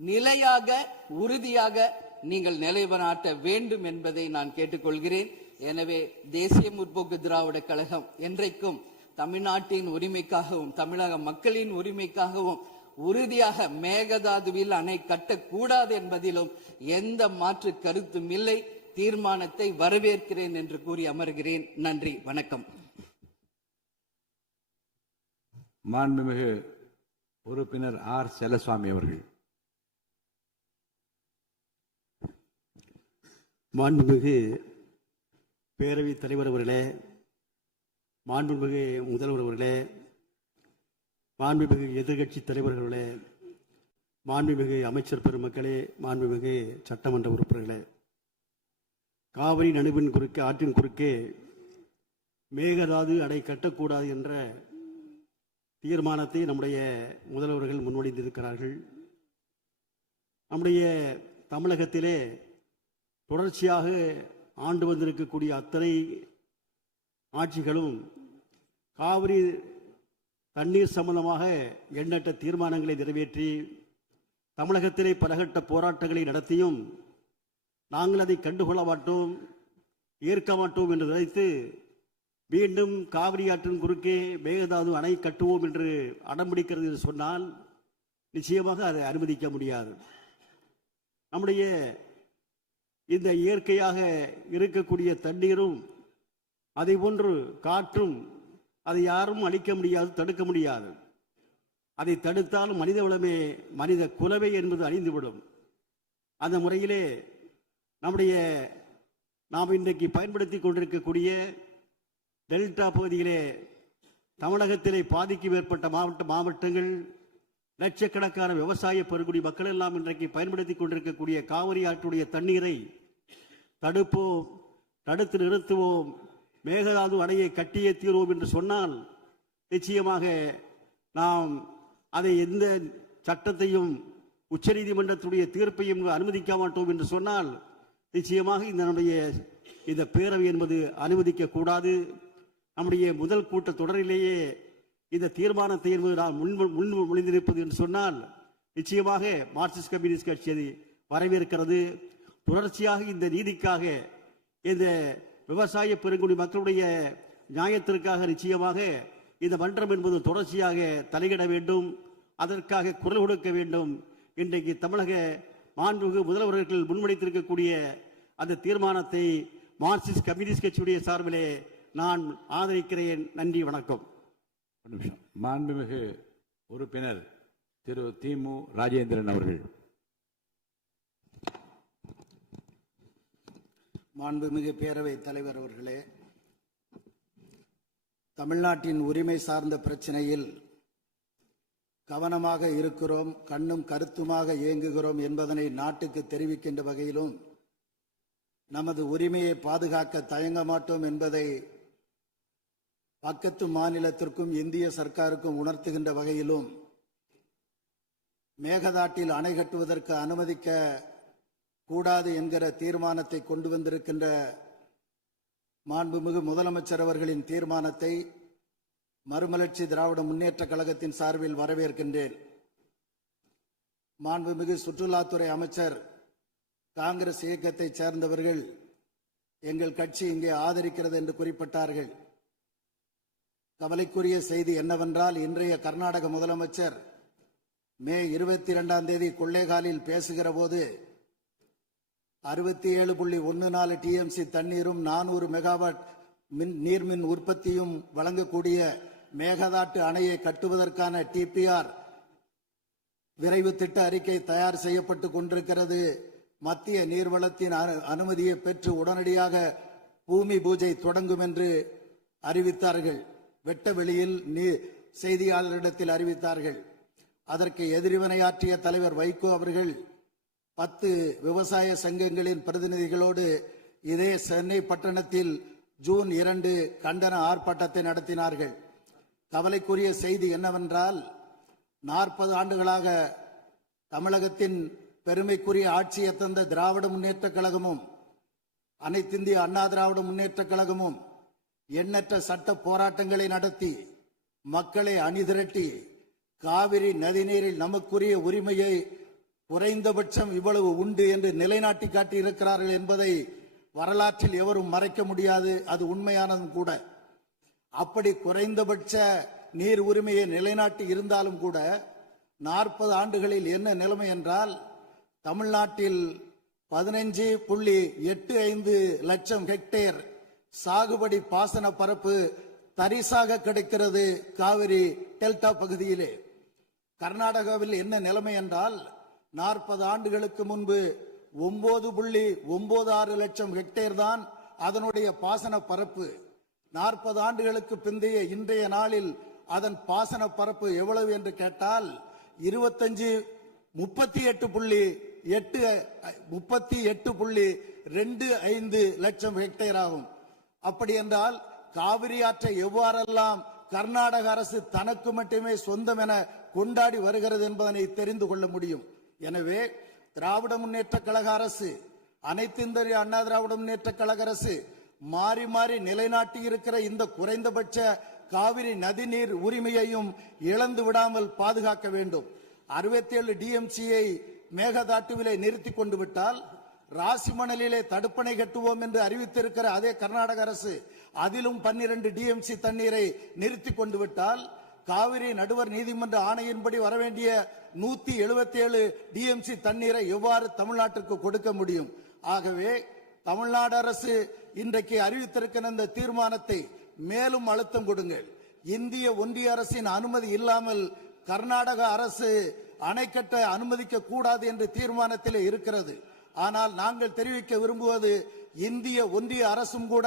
நிலையாக உறுதியாக நீங்கள் நிலைநாட்ட வேண்டும் என்பதை நான் கேட்டுக்கொள்கிறேன். எனவே தேசிய முற்போக்கு திராவிட கழகம் என்றைக்கும் தமிழ்நாட்டின் உரிமைக்காகவும் தமிழக மக்களின் உரிமைக்காகவும் உறுதியாக மேகதாதுவில் அணை கட்டக்கூடாது என்பதிலும் எந்த மாற்று கருத்தும் இல்லை. தீர்மானத்தை வரவேற்கிறேன் என்று கூறி அமர்கிறேன். நன்றி, வணக்கம். மாண்புமிகு உறுப்பினர் ஆர் செல்லசுவாமி அவர்கள். மாண்புமிகு பேரவைத் தலைவர் அவர்களே, மாண்புமிகு முதல்வர் அவர்களே, மாண்புமிகு எதிர்கட்சி தலைவர்களே, மாண்புமிகு அமைச்சர் பெருமக்களே, மாண்புமிகு சட்டமன்ற உறுப்பினர்களே, காவிரி நடுவின் குறுக்கே ஆற்றின் குறுக்கே மேகதாது அணை கட்டக்கூடாது என்ற தீர்மானத்தை நம்முடைய முதல்வர்கள் முன்மொழிந்திருக்கிறார்கள். நம்முடைய தமிழகத்திலே தொடர்ச்சியாக ஆண்டு வந்திருக்கக்கூடிய அத்தனை ஆட்சிகளும் காவிரி தண்ணீர் சம்பந்தமாக எண்ணற்ற தீர்மானங்களை நிறைவேற்றி தமிழகத்திலே பலகட்ட போராட்டங்களை நடத்தியும் நாங்கள் அதை கண்டுகொள்ள மாட்டோம், ஏற்க மாட்டோம் என்று நினைத்து மீண்டும் காவிரி ஆற்றின் குறுக்கே மேகதாது அணை கட்டுவோம் என்று அடம்பிடிக்கிறது என்று சொன்னால் நிச்சயமாக அதை அனுமதிக்க முடியாது. நம்முடைய இந்த இயற்கையாக இருக்கக்கூடிய தண்ணீரும் அதை போன்று காற்றும் அதை யாரும் அழிக்க முடியாது, தடுக்க முடியாது. அதை தடுத்தாலும் மனித வளமே மனித குலவை என்பது அழிந்துவிடும். அந்த முறையிலே நம்முடைய நாம் இன்றைக்கு பயன்படுத்தி கொண்டிருக்கக்கூடிய டெல்டா பகுதியிலே தமிழகத்திலே பாதிக்கு மேற்பட்ட மாவட்டங்கள் லட்சக்கணக்கான விவசாய பெருங்குடி மக்கள் எல்லாம் இன்றைக்கு பயன்படுத்தி கொண்டிருக்கக்கூடிய காவிரி ஆற்றுடைய தண்ணீரை தடுப்போம், தடுத்து நிறுத்துவோம், மேகதாது அணையை கட்டியே தீர்வோம் என்று சொன்னால் நிச்சயமாக நாம் அதை எந்த சட்டத்தையும் உச்சநீதிமன்றத்துடைய தீர்ப்பையும் அனுமதிக்க மாட்டோம் என்று சொன்னால் நிச்சயமாக இந்த பேரவை என்பது அனுமதிக்க கூடாது. நம்முடைய முதல் கூட்ட தொடரிலேயே இந்த தீர்மானத்தை நாம் முன்மொழிந்திருப்பது என்று சொன்னால் நிச்சயமாக மார்க்சிஸ்ட் கம்யூனிஸ்ட் கட்சி அதை வரவேற்கிறது. தொடர்ச்சியாக இந்த நீதிக்காக, இந்த விவசாய பெருங்குடி மக்களுடைய நியாயத்திற்காக நிச்சயமாக இந்த மன்றம் என்பது தொடர்ச்சியாக தலையிட வேண்டும், அதற்காக குரல் கொடுக்க வேண்டும். இன்றைக்கு தமிழக மாண்புமிகு முதல்வர்கள் முன்வைத்திருக்கக்கூடிய அந்த தீர்மானத்தை மார்க்சிஸ்ட் கம்யூனிஸ்ட் கட்சியுடைய சார்பிலே நான் ஆதரிக்கிறேன். நன்றி, வணக்கம். ஒரு நிமிஷம். மாண்புமிகு உறுப்பினர் திரு திமு ராஜேந்திரன் அவர்கள். மாண்புமிகு பேரவை தலைவர் அவர்களே, தமிழ்நாட்டின் உரிமை சார்ந்த பிரச்சனையில் கவனமாக இருக்கிறோம், கண்ணும் கருத்துமாக இயங்குகிறோம் என்பதனை நாட்டுக்கு தெரிவிக்கின்ற வகையிலும் நமது உரிமையை பாதுகாக்க தயங்க மாட்டோம் என்பதை பக்கத்து மாநிலத்திற்கும் இந்திய சர்க்காருக்கும் உணர்த்துகின்ற வகையிலும் மேகதாட்டில் அணை கட்டுவதற்கு அனுமதிக்க கூடாது என்கிற தீர்மானத்தை கொண்டு வந்திருக்கின்ற மாண்புமிகு முதலமைச்சர் அவர்களின் தீர்மானத்தை மறுமலர்ச்சி திராவிட முன்னேற்ற கழகத்தின் சார்பில் வரவேற்கின்றேன். மாண்புமிகு சுற்றுலாத்துறை அமைச்சர் காங்கிரஸ் இயக்கத்தைச் சேர்ந்தவர்கள் எங்கள் கட்சி இங்கே ஆதரிக்கிறது என்று குறிப்பிட்டார்கள். கவலைக்குரிய செய்தி என்னவென்றால், இன்றைய கர்நாடக முதலமைச்சர் மே 22 கொள்ளைகாலில் பேசுகிற போது 67.14 டிஎம்சி தண்ணீரும் 400 மெகாவாட் நீர்மின் உற்பத்தியும் வழங்கக்கூடிய மேகதாட்டு அணையை கட்டுவதற்கான டிபிஆர் விரைவு திட்ட அறிக்கை தயார் செய்யப்பட்டு கொண்டிருக்கிறது, மத்திய நீர்வளத்தின் அனுமதியை பெற்று உடனடியாக பூமி பூஜை தொடங்கும் என்று அறிவித்தார்கள். வெட்ட வெளியில் செய்தியாளரிடத்தில் அறிவித்தார்கள். அதற்கு எதிர்வினையாற்றிய தலைவர் வைகோ அவர்கள் 10 விவசாய சங்கங்களின் பிரதிநிதிகளோடு இதே சென்னை பட்டணத்தில் ஜூன் 2 கண்டன ஆர்ப்பாட்டத்தை நடத்தினார்கள். கவலைக்குரிய செய்தி என்னவென்றால், 40 ஆண்டுகளாக தமிழகத்தின் பெருமைக்குரிய ஆட்சியை தந்த திராவிட முன்னேற்ற கழகமும் அனைத்திந்திய அண்ணா திராவிட முன்னேற்ற கழகமும் எண்ணற்ற சட்ட போராட்டங்களை நடத்தி மக்களை அணிதிரட்டி காவிரி நதிநீரில் நமக்குரிய உரிமையை குறைந்தபட்சம் இவ்வளவு உண்டு என்று நிலைநாட்டி காட்டியிருக்கிறார்கள் என்பதை வரலாற்றில் எவரும் மறைக்க முடியாது. அது உண்மையானதும் கூட. அப்படி குறைந்தபட்ச நீர் உரிமையை நிலைநாட்டி இருந்தாலும் கூட 40 ஆண்டுகளில் என்ன நிலைமை என்றால், தமிழ்நாட்டில் 15.85 லட்சம் ஹெக்டேர் சாகுபடி பாசன பரப்பு தரிசாக கிடைக்கிறது காவிரி டெல்டா பகுதியிலே. கர்நாடகாவில் என்ன நிலைமை என்றால், 40 ஆண்டுகளுக்கு முன்பு 9.96 லட்சம் ஹெக்டேர் தான் அதனுடைய பாசன பரப்பு. 40 ஆண்டுகளுக்கு பிந்தைய இன்றைய நாளில் அதன் பாசன பரப்பு எவ்வளவு என்று கேட்டால் 38.25 லட்சம் ஹெக்டேர் ஆகும். அப்படி என்றால் காவிரி ஆற்றை எவ்வாறெல்லாம் கர்நாடக அரசு தனக்கு மட்டுமே சொந்தம் என கொண்டாடி வருகிறது என்பதனை தெரிந்து கொள்ள முடியும். எனவே திராவிட முன்னேற்ற கழக அரசு, அனைத்து இந்திய அண்ணா திராவிட முன்னேற்ற கழக அரசு மாறி மாறி நிலைநாட்டி இருக்கிற இந்த குறைந்தபட்ச காவிரி நதிநீர் உரிமையையும் இழந்து விடாமல் பாதுகாக்க வேண்டும். 67 டிஎம்சியை மேகதாட்டுவிலே நிறுத்தி கொண்டு விட்டால், ராசிமணலிலே தடுப்பணை கட்டுவோம் என்று அறிவித்திருக்கிற அதே கர்நாடக அரசு அதிலும் 12 டிஎம்சி தண்ணீரை நிறுத்தி கொண்டு விட்டால், காவிரி நடுவர் நீதிமன்ற ஆணையின்படி வரவேண்டிய 177 டிஎம்சி தண்ணீரை எவ்வாறு தமிழ்நாட்டிற்கு கொடுக்க முடியும்? ஆகவே தமிழ்நாடு அரசு இன்றைக்கு அறிவித்திருக்கிற இந்த தீர்மானத்தை மேலும் அழுத்தம் கொடுங்கள். இந்திய ஒன்றிய அரசின் அனுமதி இல்லாமல் கர்நாடக அரசு அணை கட்ட அனுமதிக்க கூடாது என்று தீர்மானத்திலே இருக்கிறது. ஆனால் நாங்கள் தெரிவிக்க விரும்புவது, இந்திய ஒன்றிய அரசும் கூட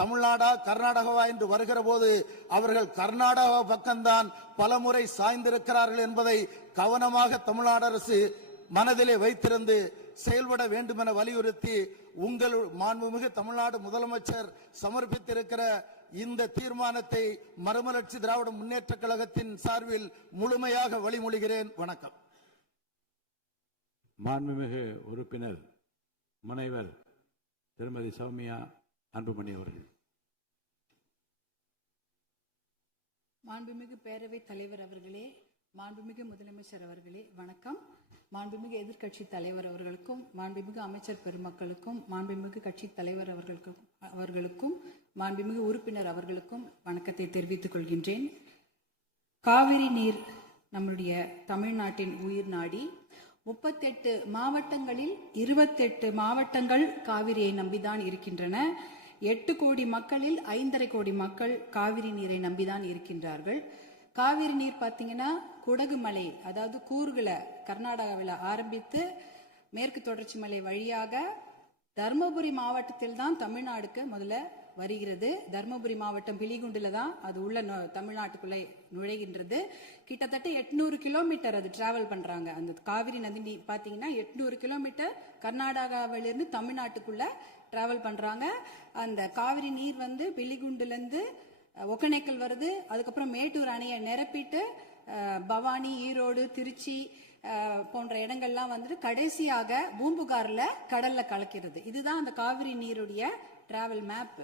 தமிழ்நாடா கர்நாடகாவா என்று வருகிற போது அவர்கள் கர்நாடகா பக்கம்தான் பலமுறை சாய்ந்திருக்கிறார்கள் என்பதை கவனமாக தமிழ்நாடு அரசு மனதிலே வைத்திருந்து செயல்பட வேண்டும் என வலியுறுத்தி உங்கள் மாண்புமிகு தமிழ்நாடு முதலமைச்சர் சமர்ப்பித்திருக்கிற இந்த தீர்மானத்தை மறுமலர்ச்சி திராவிட முன்னேற்ற கழகத்தின் சார்பில் முழுமையாக வழிமொழிகிறேன். வணக்கம். மாண்புமிகு உறுப்பினர் முனைவர் திருமதி சௌமியா அன்புமணி அவர்கள். மாண்புமிகு பேரவைத் தலைவர் அவர்களே, மாண்புமிகு முதலமைச்சர் அவர்களே, வணக்கம். மாண்புமிகு எதிர்க்கட்சி தலைவர் அவர்களுக்கும், மாண்புமிகு அமைச்சர் பெருமக்களுக்கும், மாண்புமிகு கட்சி தலைவர் அவர்களுக்கும், மாண்புமிகு உறுப்பினர் அவர்களுக்கும் வணக்கத்தை தெரிவித்துக் கொள்கின்றேன். காவிரி நீர் நம்முடைய தமிழ்நாட்டின் உயிர் நாடி. 38 மாவட்டங்களில் 28 மாவட்டங்கள் காவிரியை நம்பிதான் இருக்கின்றன. 8 கோடி மக்களில் 5.5 கோடி மக்கள் காவிரி நீரை நம்பிதான் இருக்கின்றார்கள். காவிரி நீர் பார்த்தீங்கன்னா குடகு மலை, அதாவது கூர்குல கர்நாடகாவில் ஆரம்பித்து மேற்கு தொடர்ச்சி மலை வழியாக தர்மபுரி மாவட்டத்தில் தான் தமிழ்நாடுக்கு முதல்ல வருகிறது. தர்மபுரி மாவட்டம் பிலிகுண்டில தான் அது உள்ள தமிழ்நாட்டுக்குள்ளே நுழைகின்றது. கிட்டத்தட்ட 800 கிலோமீட்டர் அது டிராவல் பண்றாங்க. அந்த காவிரி நதி பாத்தீங்கன்னா 800 கிலோமீட்டர் கர்நாடகாவிலிருந்து தமிழ்நாட்டுக்குள்ள டிராவல் பண்றாங்க. அந்த காவிரி நீர் வந்து பிலிகுண்டுல இருந்து ஒகேனக்கல் வருது. அதுக்கப்புறம் மேட்டூர் அணையை நிரப்பிட்டு பவானி, ஈரோடு, திருச்சி போன்ற இடங்கள்லாம் வந்துட்டு கடைசியாக பூம்புகார்ல கடல்ல கலக்கிறது. இதுதான் அந்த காவிரி நீருடைய டிராவல் மேப்.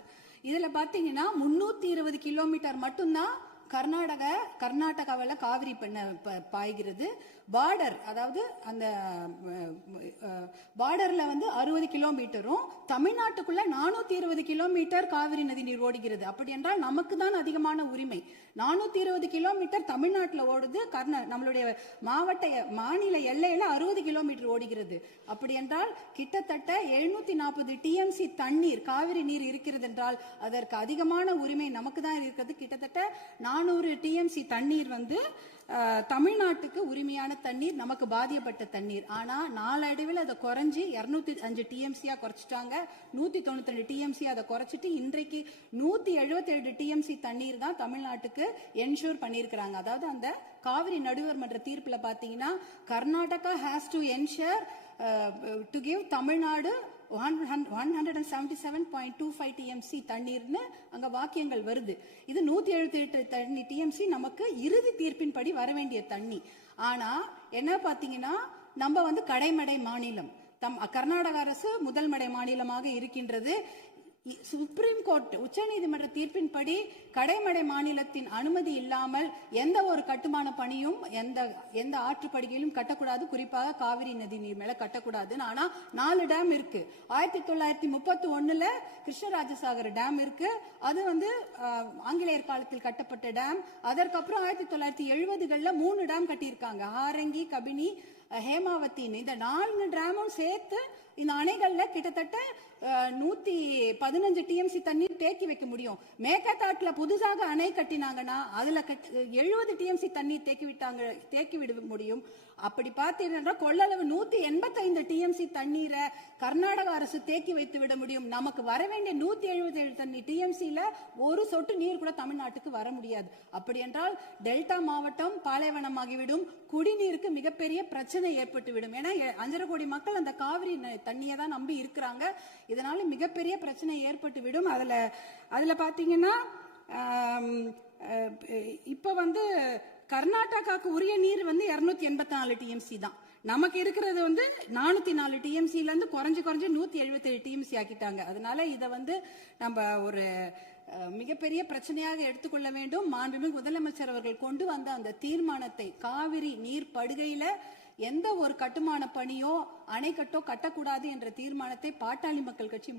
இதுல பாத்தீங்கன்னா 320 கிலோமீட்டர் மட்டும்தான் கர்நாடகாவில் காவிரி பாய்கிறது. பார்டர், அதாவது அந்த பார்டர்ல வந்து 60 கிலோமீட்டரும் தமிழ்நாட்டுக்குள்ள 420 கிலோமீட்டர் காவிரி நதி நீர் ஓடுகிறது. அப்படி என்றால் நமக்கு தான் அதிகமான உரிமை. 420 கிலோமீட்டர் தமிழ்நாட்டில் ஓடுது, நம்மளுடைய மாநில எல்லையில 60 கிலோமீட்டர் ஓடுகிறது. அப்படி என்றால் கிட்டத்தட்ட 740 டிஎம்சி தண்ணீர் காவிரி நீர் இருக்கிறது என்றால் அதற்கு அதிகமான உரிமை நமக்கு தான் இருக்கிறது. கிட்டத்தட்ட 400 டிஎம்சி தண்ணீர் வந்து தமிழ்நாட்டுக்கு உரிமையான தண்ணீர், நமக்கு பாதிக்கப்பட்ட தண்ணீர். ஆனா நாளடைவில் அதை குறைஞ்சி 205 டிஎம்சியா குறைச்சிட்டாங்க. 192 டிஎம்சி அதை குறைச்சிட்டு இன்றைக்கு 177 டிஎம்சி தண்ணீர் தான் தமிழ்நாட்டுக்கு என்ஷூர் பண்ணியிருக்கிறாங்க. அதாவது அந்த காவிரி நடுவர் மன்ற தீர்ப்புல பாத்தீங்கன்னா Karnataka has to ensure to give Tamil Nadu 177.25 TMC தண்ணீர்னு அங்க வாக்கியங்கள் வருது. இது 178 டிஎம்சி நமக்கு இறுதி தீர்ப்பின்படி வர வேண்டிய தண்ணி. ஆனா என்ன பாத்தீங்கன்னா நம்ம வந்து கடைமடை மாநிலம், கர்நாடக அரசு முதல் மடை மாநிலமாக இருக்கின்றது. சுப்ரீம் கோர்ட் உச்சநீதிமன்ற தீர்ப்பின்படி கடைமடை மாநிலத்தின் அனுமதி இல்லாமல் எந்த ஒரு கட்டுமான பணியும் எந்த ஆற்றுப்படுகையிலும் கட்டக்கூடாது, குறிப்பாக காவிரி நதி நீர் மேல கட்டக்கூடாது. ஆனா 4 டேம் இருக்கு. 1931 கிருஷ்ணராஜசாகர் டேம் இருக்கு. அது வந்து ஆங்கிலேயர் காலத்தில் கட்டப்பட்ட டேம். அதற்கப்புறம் 1970களில் 3 டேம் கட்டியிருக்காங்க. ஹாரங்கி, கபினி, ஹேமாவத்தின்னு. இந்த 4 டேமும் சேர்த்து இந்த அணைகள்ல கிட்டத்தட்ட 115 டிஎம்சி தண்ணீர் தேக்கி வைக்க முடியும். மேகதாட்டுல புதுசாக அணை கட்டினாங்கன்னா அதுல 70 டிஎம்சி தண்ணீர் தேக்கி விட முடியும். அப்படி பார்த்தீங்கன்னா கொள்ளளவு 185 டிஎம்சி தண்ணீரை கர்நாடக அரசு தேக்கி வைத்து விட முடியும். நமக்கு வர வேண்டிய 177 டிஎம்சில ஒரு சொட்டு நீர் கூட தமிழ்நாட்டுக்கு வர முடியாது. அப்படி என்றால் டெல்டா மாவட்டம் பாலைவனமாகிவிடும். குடிநீருக்கு மிகப்பெரிய பிரச்சனை ஏற்பட்டுவிடும். ஏன்னா 5.5 கோடி மக்கள் அந்த காவிரி தண்ணியை தான் நம்பி இருக்கிறாங்க. இதனால மிகப்பெரிய பிரச்சனை ஏற்பட்டுவிடும். அதுல பாத்தீங்கன்னா இப்ப வந்து கர்நாடகாவுக்கு உரிய நீர் வந்து 284 டிஎம்சி தான். நமக்கு இருக்கிறது வந்து 404 டிஎம்சில இருந்து குறைஞ்சு 177 டிஎம்சி ஆக்கிட்டாங்க. அதனால இதை வந்து நம்ம ஒரு மிகப்பெரிய பிரச்சனையாக எடுத்துக்கொள்ள வேண்டும். மாண்புமிகு முதலமைச்சர் அவர்கள் கொண்டு வந்த அந்த தீர்மானத்தை, காவிரி நீர் படுகையில எந்த ஒரு கட்டுமான பணியோ அணைக்கட்டோ கட்டக்கூடாது என்ற தீர்மானத்தை பாட்டாளி மக்கள் கட்சி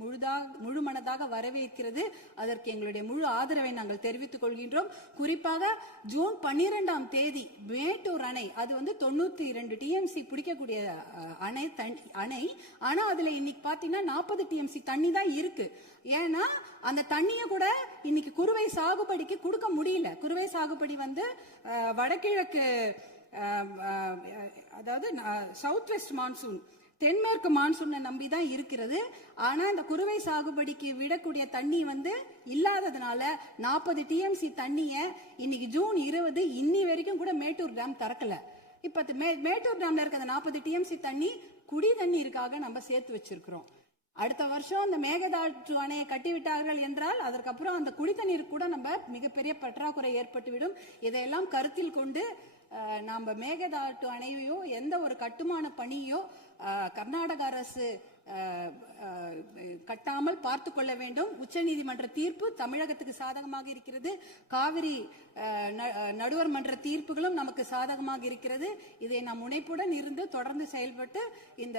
முழுமனதாக வரவேற்கிறது. அதற்கு எங்களுடைய முழு ஆதரவை நாங்கள் தெரிவித்துக் கொள்கின்றோம். குறிப்பாக ஜூன் 12ஆம் தேதி மேட்டூர் அணை, அது வந்து 92 டிஎம்சி பிடிக்கக்கூடிய அணை. ஆனா அதுல இன்னைக்கு பாத்தீங்கன்னா 40 டிஎம்சி தண்ணி தான் இருக்கு. ஏன்னா அந்த தண்ணியை கூட இன்னைக்கு குறுவை சாகுபடிக்கு கொடுக்க முடியல. குறுவை சாகுபடி வந்து வடகிழக்கு, அதாவது சவுத் வெஸ்ட் மான்சூன் தென்மேற்கு மான்சூனை நம்பி தான் இருக்கிறது. ஆனா இந்த குறுவை சாகுபடிக்கு விடக்கூடிய தண்ணி இல்லாததுனால 40 டிஎம்சி தண்ணிய இன்னைக்கு ஜூன் 20 இன்னி வரைக்கும் கூட மேட்டூர் டேம் திறக்கல. இப்ப மேட்டூர் டேம்ல இருக்கிற 40 டிஎம்சி தண்ணி குடி தண்ணீருக்காக நம்ம சேர்த்து வச்சிருக்கிறோம். அடுத்த வருஷம் அந்த மேகதாட்டு அணையை கட்டிவிட்டார்கள் என்றால் அதற்கப்புறம் அந்த குடித்தண்ணீர் கூட நம்ம மிகப்பெரிய பற்றாக்குறை ஏற்பட்டுவிடும். இதையெல்லாம் கருத்தில் கொண்டு நம்ம மேகதாட்டு அணையோ எந்த ஒரு கட்டுமான பணியோ கர்நாடக அரசு கட்டாமல் பார்த்து கொள்ள வேண்டும். உச்சநீதிமன்ற தீர்ப்பு தமிழகத்துக்கு சாதகமாக இருக்கிறது. காவிரி நடுவர் மன்ற தீர்ப்புகளும் நமக்கு சாதகமாக இருக்கிறது. இதை நாம் முனைப்புடன் இருந்து தொடர்ந்து செயல்பட்டு இந்த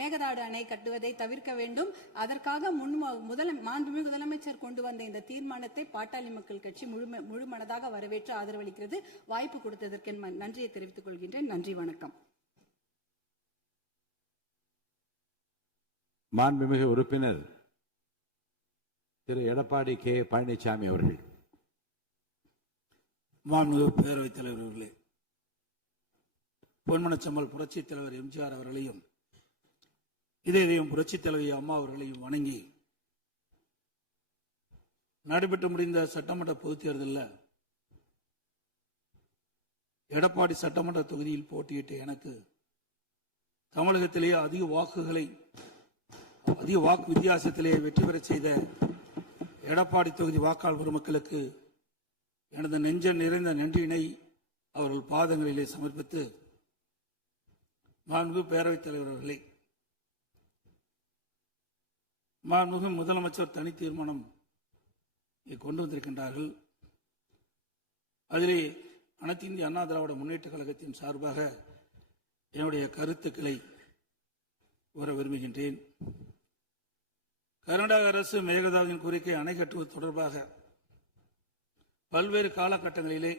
மேகதாடு அணை கட்டுவதை தவிர்க்க வேண்டும். அதற்காக மாண்புமிகு முதலமைச்சர் கொண்டு வந்த இந்த தீர்மானத்தை பாட்டாளி மக்கள் கட்சி முழு மனதாக வரவேற்று ஆதரவளிக்கிறது. வாய்ப்பு கொடுத்ததற்கு நன்றியை தெரிவித்துக் கொள்கின்றேன். நன்றி, வணக்கம். மாண்புமிகு உறுப்பினர் திரு எடப்பாடி கே பழனிசாமி அவர்கள். மாண்புமிகு பேரவைத் தலைவர் அவர்களே, பொன்மனச்சம்மல் புரட்சித் தலைவர் எம்ஜிஆர் அவர்களையும் இதயம் புரட்சித் தலைவி அம்மா அவர்களையும் வணங்கி நடைபெற்று முடிந்த சட்டமன்ற பொதுத் தேர்தலில் எடப்பாடி சட்டமன்ற தொகுதியில் போட்டியிட்ட எனக்கு தமிழகத்திலேயே அதிக வாக்கு வித்தியாசத்திலே வெற்றி பெற செய்த எடப்பாடி தொகுதி வாக்காளர் பெருமக்களுக்கு எனது நெஞ்ச நிறைந்த நன்றியினை அவர்கள் பாதங்களிலே சமர்ப்பித்து, மாண்புமிகு பேரவைத் தலைவர் அவர்களே, மாண்புமிகு முதலமைச்சர் தனி தீர்மானம் கொண்டு வந்திருக்கின்றார்கள். அதிலே அனைத்து இந்திய அண்ணா திராவிட முன்னேற்ற கழகத்தின் சார்பாக என்னுடைய கருத்துக்களை வர விரும்புகின்றேன். கர்நாடக அரசு மேகதாதுவின் கோரிக்கை அணை கட்டுவது தொடர்பாக பல்வேறு காலகட்டங்களிலே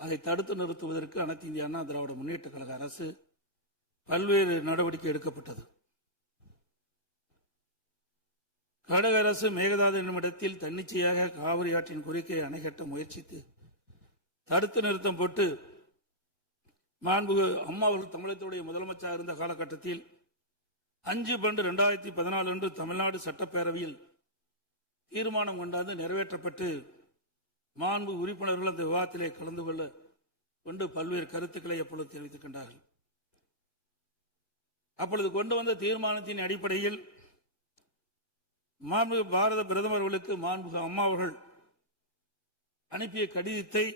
அதை தடுத்து நிறுத்துவதற்கு அனைத்து இந்திய அண்ணா திராவிட முன்னேற்ற கழக அரசு பல்வேறு நடவடிக்கை எடுக்கப்பட்டது. கர்நாடக அரசு மேகதாது என்னும் இடத்தில் தன்னிச்சையாக காவிரி ஆற்றின் கோரிக்கையை அணை கட்ட முயற்சித்து தடுத்து நிறுத்தம் போட்டு மாண்புமிகு அம்மா அவர்கள் தமிழகத்துடைய முதலமைச்சராக இருந்த காலகட்டத்தில் 5/12/2014 அன்று தமிழ்நாடு சட்டப்பேரவையில் தீர்மானம் கொண்டாந்து நிறைவேற்றப்பட்டு மாண்பு உறுப்பினர்கள் அந்த விவாதத்திலே கலந்து கொண்டு பல்வேறு கருத்துக்களை அப்பொழுது தெரிவித்திருக்கின்றார்கள். அப்பொழுது கொண்டு வந்த தீர்மானத்தின் அடிப்படையில் மாண்புமிகு பாரத பிரதமர் அவர்களுக்கு மாண்புமிகு அம்மா அவர்கள் அனுப்பிய கடிதத்தை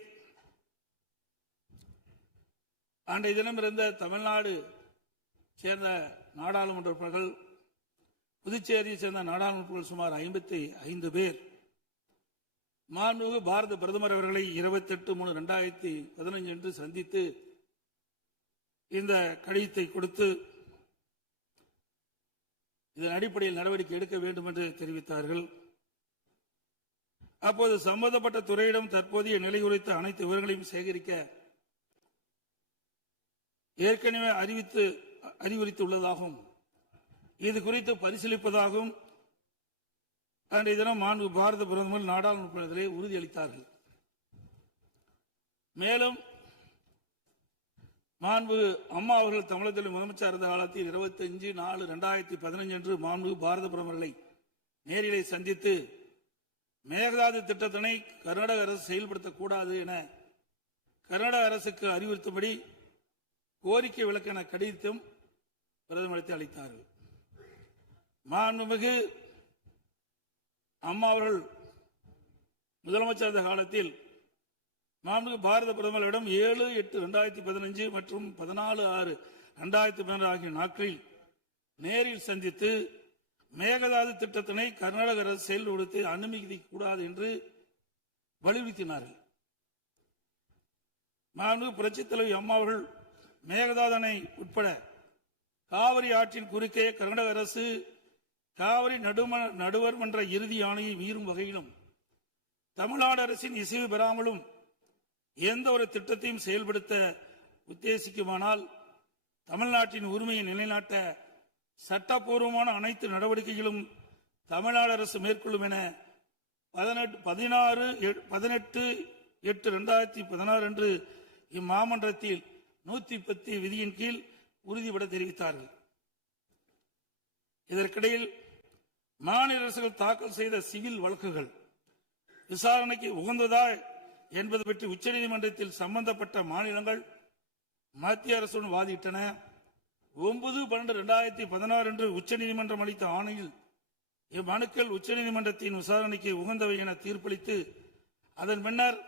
அன்றைய தினம் இருந்த தமிழ்நாடு சேர்ந்த நாடாளுமன்ற உறுப்பினர்கள், புதுச்சேரியை சேர்ந்த நாடாளுமன்ற உறுப்பினர்கள் சுமார் 55 பேர் மாண்புமிகு பாரத பிரதமர் அவர்களை 28/3/2015 அன்று சந்தித்து இந்த கடிதத்தை கொடுத்து இதன் அடிப்படையில் நடவடிக்கை எடுக்க வேண்டும் என்று தெரிவித்தார்கள். அப்போது சம்பந்தப்பட்ட துறையிடம் தற்போதைய நிலை குறித்த அனைத்து விவரங்களையும் சேகரிக்க ஏற்கனவே அறிவுறுத்தியுள்ளதாகவும் இது குறித்து பரிசீலிப்பதாகவும் அன்றைய தினம் மாண்பு பாரத பிரதமர் நாடாளுமன்றத்திலே உறுதியளித்தார்கள். மேலும் மாண்பு அம்மா அவர்கள் தமிழகத்தில் முதலமைச்சர் இருந்த காலத்தில் 25/4/2015 அன்று மாண்பு பாரத பிரதமர்களை நேரிலே சந்தித்து மேகதாது திட்டத்தினை கர்நாடக அரசு செயல்படுத்தக்கூடாது என கர்நாடக அரசுக்கு அறிவுறுத்தும்படி கோரிக்கை விளக்க கடிதம் பிரதமருக்கு அளித்தார்கள். மாண்புமிகு அம்மா அவர்கள் முதலமைச்சர் இருந்த காலத்தில் மாண்புமிகு பாரத பிரதமரிடம் 7/8/2015 மற்றும் 14/6/2016 ஆகிய நாட்களில் நேரில் சந்தித்து மேகதாது திட்டத்தினை கர்நாடக அரசு செயல்படுத்த அனுமதிக்க கூடாது என்று வலியுறுத்தினார்கள். மாண்புமிகு புரட்சித் தலைவி அம்மா அவர்கள் மேகதாது அணை உட்பட காவிரி ஆற்றின் குறுக்கே கர்நாடக அரசு காவிரி நடுவர் மன்ற இறுதி ஆணையை மீறும் வகையிலும் தமிழ்நாடு அரசின் இசைவு பெறாமலும் எந்த ஒரு திட்டத்தையும் செயல்படுத்த உத்தேசிக்குமானால் தமிழ்நாட்டின் உரிமையை நிலைநாட்ட சட்டப்பூர்வமான அனைத்து நடவடிக்கைகளும் தமிழ்நாடு அரசு மேற்கொள்ளும் என 18/8/2016 அன்று இம்மாமன்றத்தில் 110 விதியின் கீழ் உறுதிபட தெரிவித்தார்கள். இதற்கிடையில் மாநில அரசுகள் தாக்கல் செய்த சிவில் வழக்குகள் விசாரணைக்கு உகந்ததா என்பது பற்றி உச்சநீதிமன்றத்தில் சம்பந்தப்பட்ட மாநிலங்கள் மத்திய அரசுடன் வாதிட்டன. 9/12/2016 அன்று உச்சநீதிமன்றம் அளித்த ஆணையில் இம்மனுக்கள் உச்சநீதிமன்றத்தின் விசாரணைக்கு உகந்தவை என தீர்ப்பளித்து அதன் பின்னர்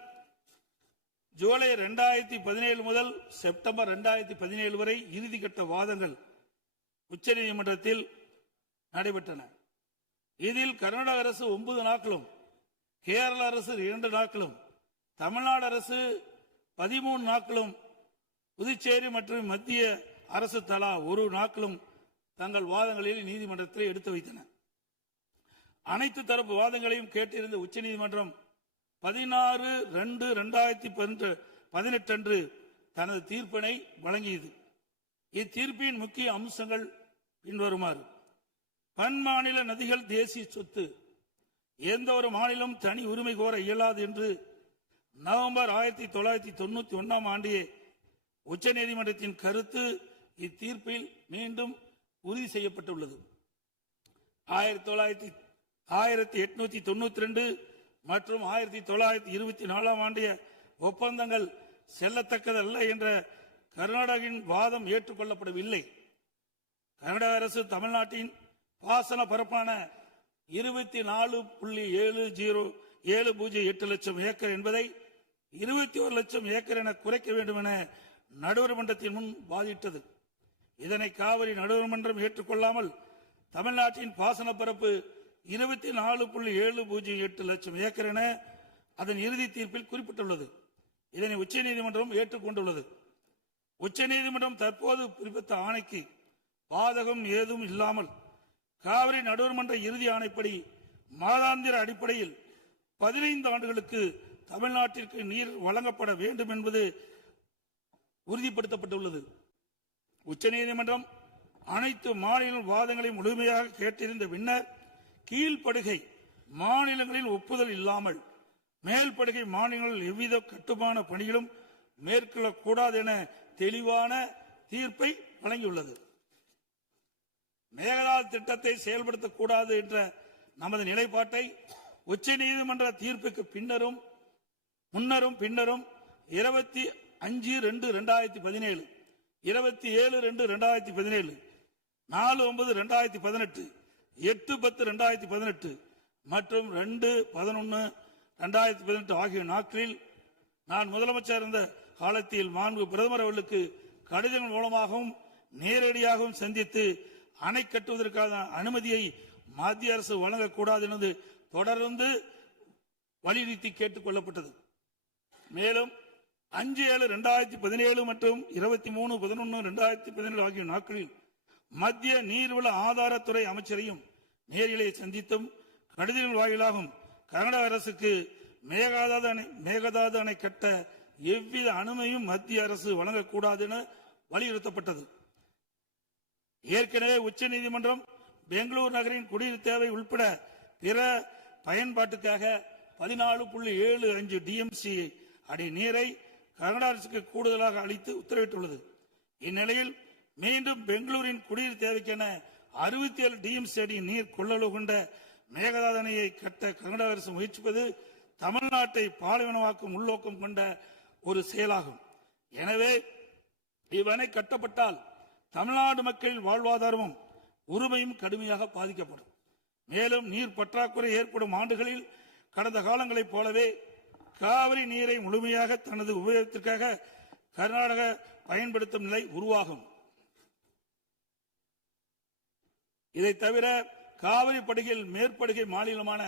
ஜூலை 2017 முதல் செப்டம்பர் 2017 வரை இறுதிக்கட்ட வாதங்கள் உச்சநீதிமன்றத்தில் நடைபெற்றன. இதில் கர்நாடக அரசு 9 நாட்களும், கேரள அரசு 2 நாட்களும், தமிழ்நாடு அரசு 13 நாட்களும், புதுச்சேரி மற்றும் மத்திய அரசு தலா 1 நாட்களும் தங்கள் வாதங்களில் நீதிமன்றத்தில் எடுத்து வைத்தன. அனைத்து தரப்பு வாதங்களையும் கேட்டிருந்த உச்சநீதிமன்றம் 16/2/2018 அன்று தனது தீர்ப்பினை வழங்கியது. இத்தீர்ப்பின் முக்கிய அம்சங்கள் பின்வருமாறு: பன்மாநில நதிகள் தேசிய சொத்து, எந்த ஒரு மாநிலம் தனி உரிமை கோர இயலாது என்று நவம்பர் 1991 ஆண்டியே உச்சநீதிமன்றத்தின் கருத்து இத்தீர்ப்பில் மீண்டும் உறுதி செய்யப்பட்டுள்ளது. 1892 மற்றும் 1924 ஆண்டிய ஒப்பந்தங்கள் செல்லத்தக்கதல்ல என்ற கர்நாடகின் வாதம் ஏற்றுக்கொள்ளப்படவில்லை. கர்நாடக அரசு தமிழ்நாட்டின் பாசன பரப்பான 24.708 லட்சம் ஏக்கர் என்பதை 21 லட்சம் ஏக்கர் என குறைக்க வேண்டும் என நடுவர் மன்றத்தின் முன் வாதிட்டது. இதனை காவிரி நடுவர் மன்றம் ஏற்றுக்கொள்ளாமல் தமிழ்நாட்டின் பாசன பரப்பு 24.708 லட்சம் ஏக்கர் என அதன் இறுதி தீர்ப்பில் குறிப்பிட்டுள்ளது. இதனை உச்சநீதிமன்றம் ஏற்றுக்கொண்டுள்ளது. உச்சநீதிமன்றம் தற்போது பிறப்பித்த ஆணைக்கு பாதகம் ஏதும் இல்லாமல் காவிரி நடுவர் மன்ற இறுதி ஆணைப்படி மாதாந்திர அடிப்படையில் 15 ஆண்டுகளுக்கு தமிழ்நாட்டிற்கு நீர் வழங்கப்பட வேண்டும் என்பது உறுதிப்படுத்தப்பட்டுள்ளது. உச்சநீதிமன்றம் அனைத்து மாநில வாதங்களையும் முழுமையாக கேட்டிருந்த பின்னர் கீழ்ப்படுகை மாநிலங்களின் ஒப்புதல் இல்லாமல் மேல்படுகை மாநிலங்களில் எவ்வித கட்டுமான பணிகளும் மேற்கொள்ளக்கூடாது என தெளிவான தீர்ப்பை வழங்கியுள்ளது. மேகதாது திட்டத்தை செயல்படுத்தக்கூடாது என்ற நமது நிலைப்பாட்டை உச்சநீதிமன்ற தீர்ப்புக்கு முன்னரும் பின்னரும் 25/2/2017, 27/2/2017, 4/9/2018, 8/10/2018 மற்றும் 2/11/2018 ஆகிய நாட்களில் நான் முதலமைச்சர் இருந்த காலத்தில் மாண்பு பிரதமர் அவர்களுக்கு கடிதங்கள் மூலமாகவும் நேரடியாகவும் சந்தித்து அணை கட்டுவதற்கான அனுமதியை மத்திய அரசு வழங்கக்கூடாது என்பது தொடர்ந்து வலியுறுத்தி கேட்டுக் கொள்ளப்பட்டது. மேலும் 5/7/2017 மற்றும் 23/11/2017 ஆகிய நாட்களில் மத்திய நீர்வள ஆதாரத்துறை அமைச்சரையும் நேரிலே சந்தித்தும் கடிதங்கள் வாயிலாகவும் கர்நாடக அரசுக்கு மேகதாது அணை கட்ட எவ்வித அனுமதியும் மத்திய அரசு வழங்கக்கூடாது என வலியுறுத்தப்பட்டது. ஏற்கனவே உச்சநீதிமன்றம் பெங்களூரு நகரின் குடிநீர் தேவை உட்பட பிற பயன்பாட்டுக்காக 14.75 டிஎம்சி அடி நீரை கர்நாடக அரசுக்கு கூடுதலாக அளித்து உத்தரவிட்டுள்ளது. இந்நிலையில் மீண்டும் பெங்களூரின் குடிநீர் தேவைக்கென 67 டிஎம்சி அடி நீர் கொள்ளளவு கொண்ட மேகதாது அணையை கட்ட கர்நாடக அரசு முயற்சிப்பது தமிழ்நாட்டை பாலைவனமாக்கும் உள்நோக்கம் கொண்ட ஒரு செயலாகும். எனவே இவ்வணை கட்டப்பட்டால் தமிழ்நாடு மக்களின் வாழ்வாதாரமும் உரிமையும் கடுமையாக பாதிக்கப்படும். மேலும் நீர் பற்றாக்குறை ஏற்படும் ஆண்டுகளில் கடந்த காலங்களைப் போலவே காவிரி நீரை முழுமையாக தனது உபயோகத்திற்காக கர்நாடக பயன்படுத்தும் நிலை உருவாகும். இதை தவிர காவிரி படுகையில் மேற்படுகை மாநிலமான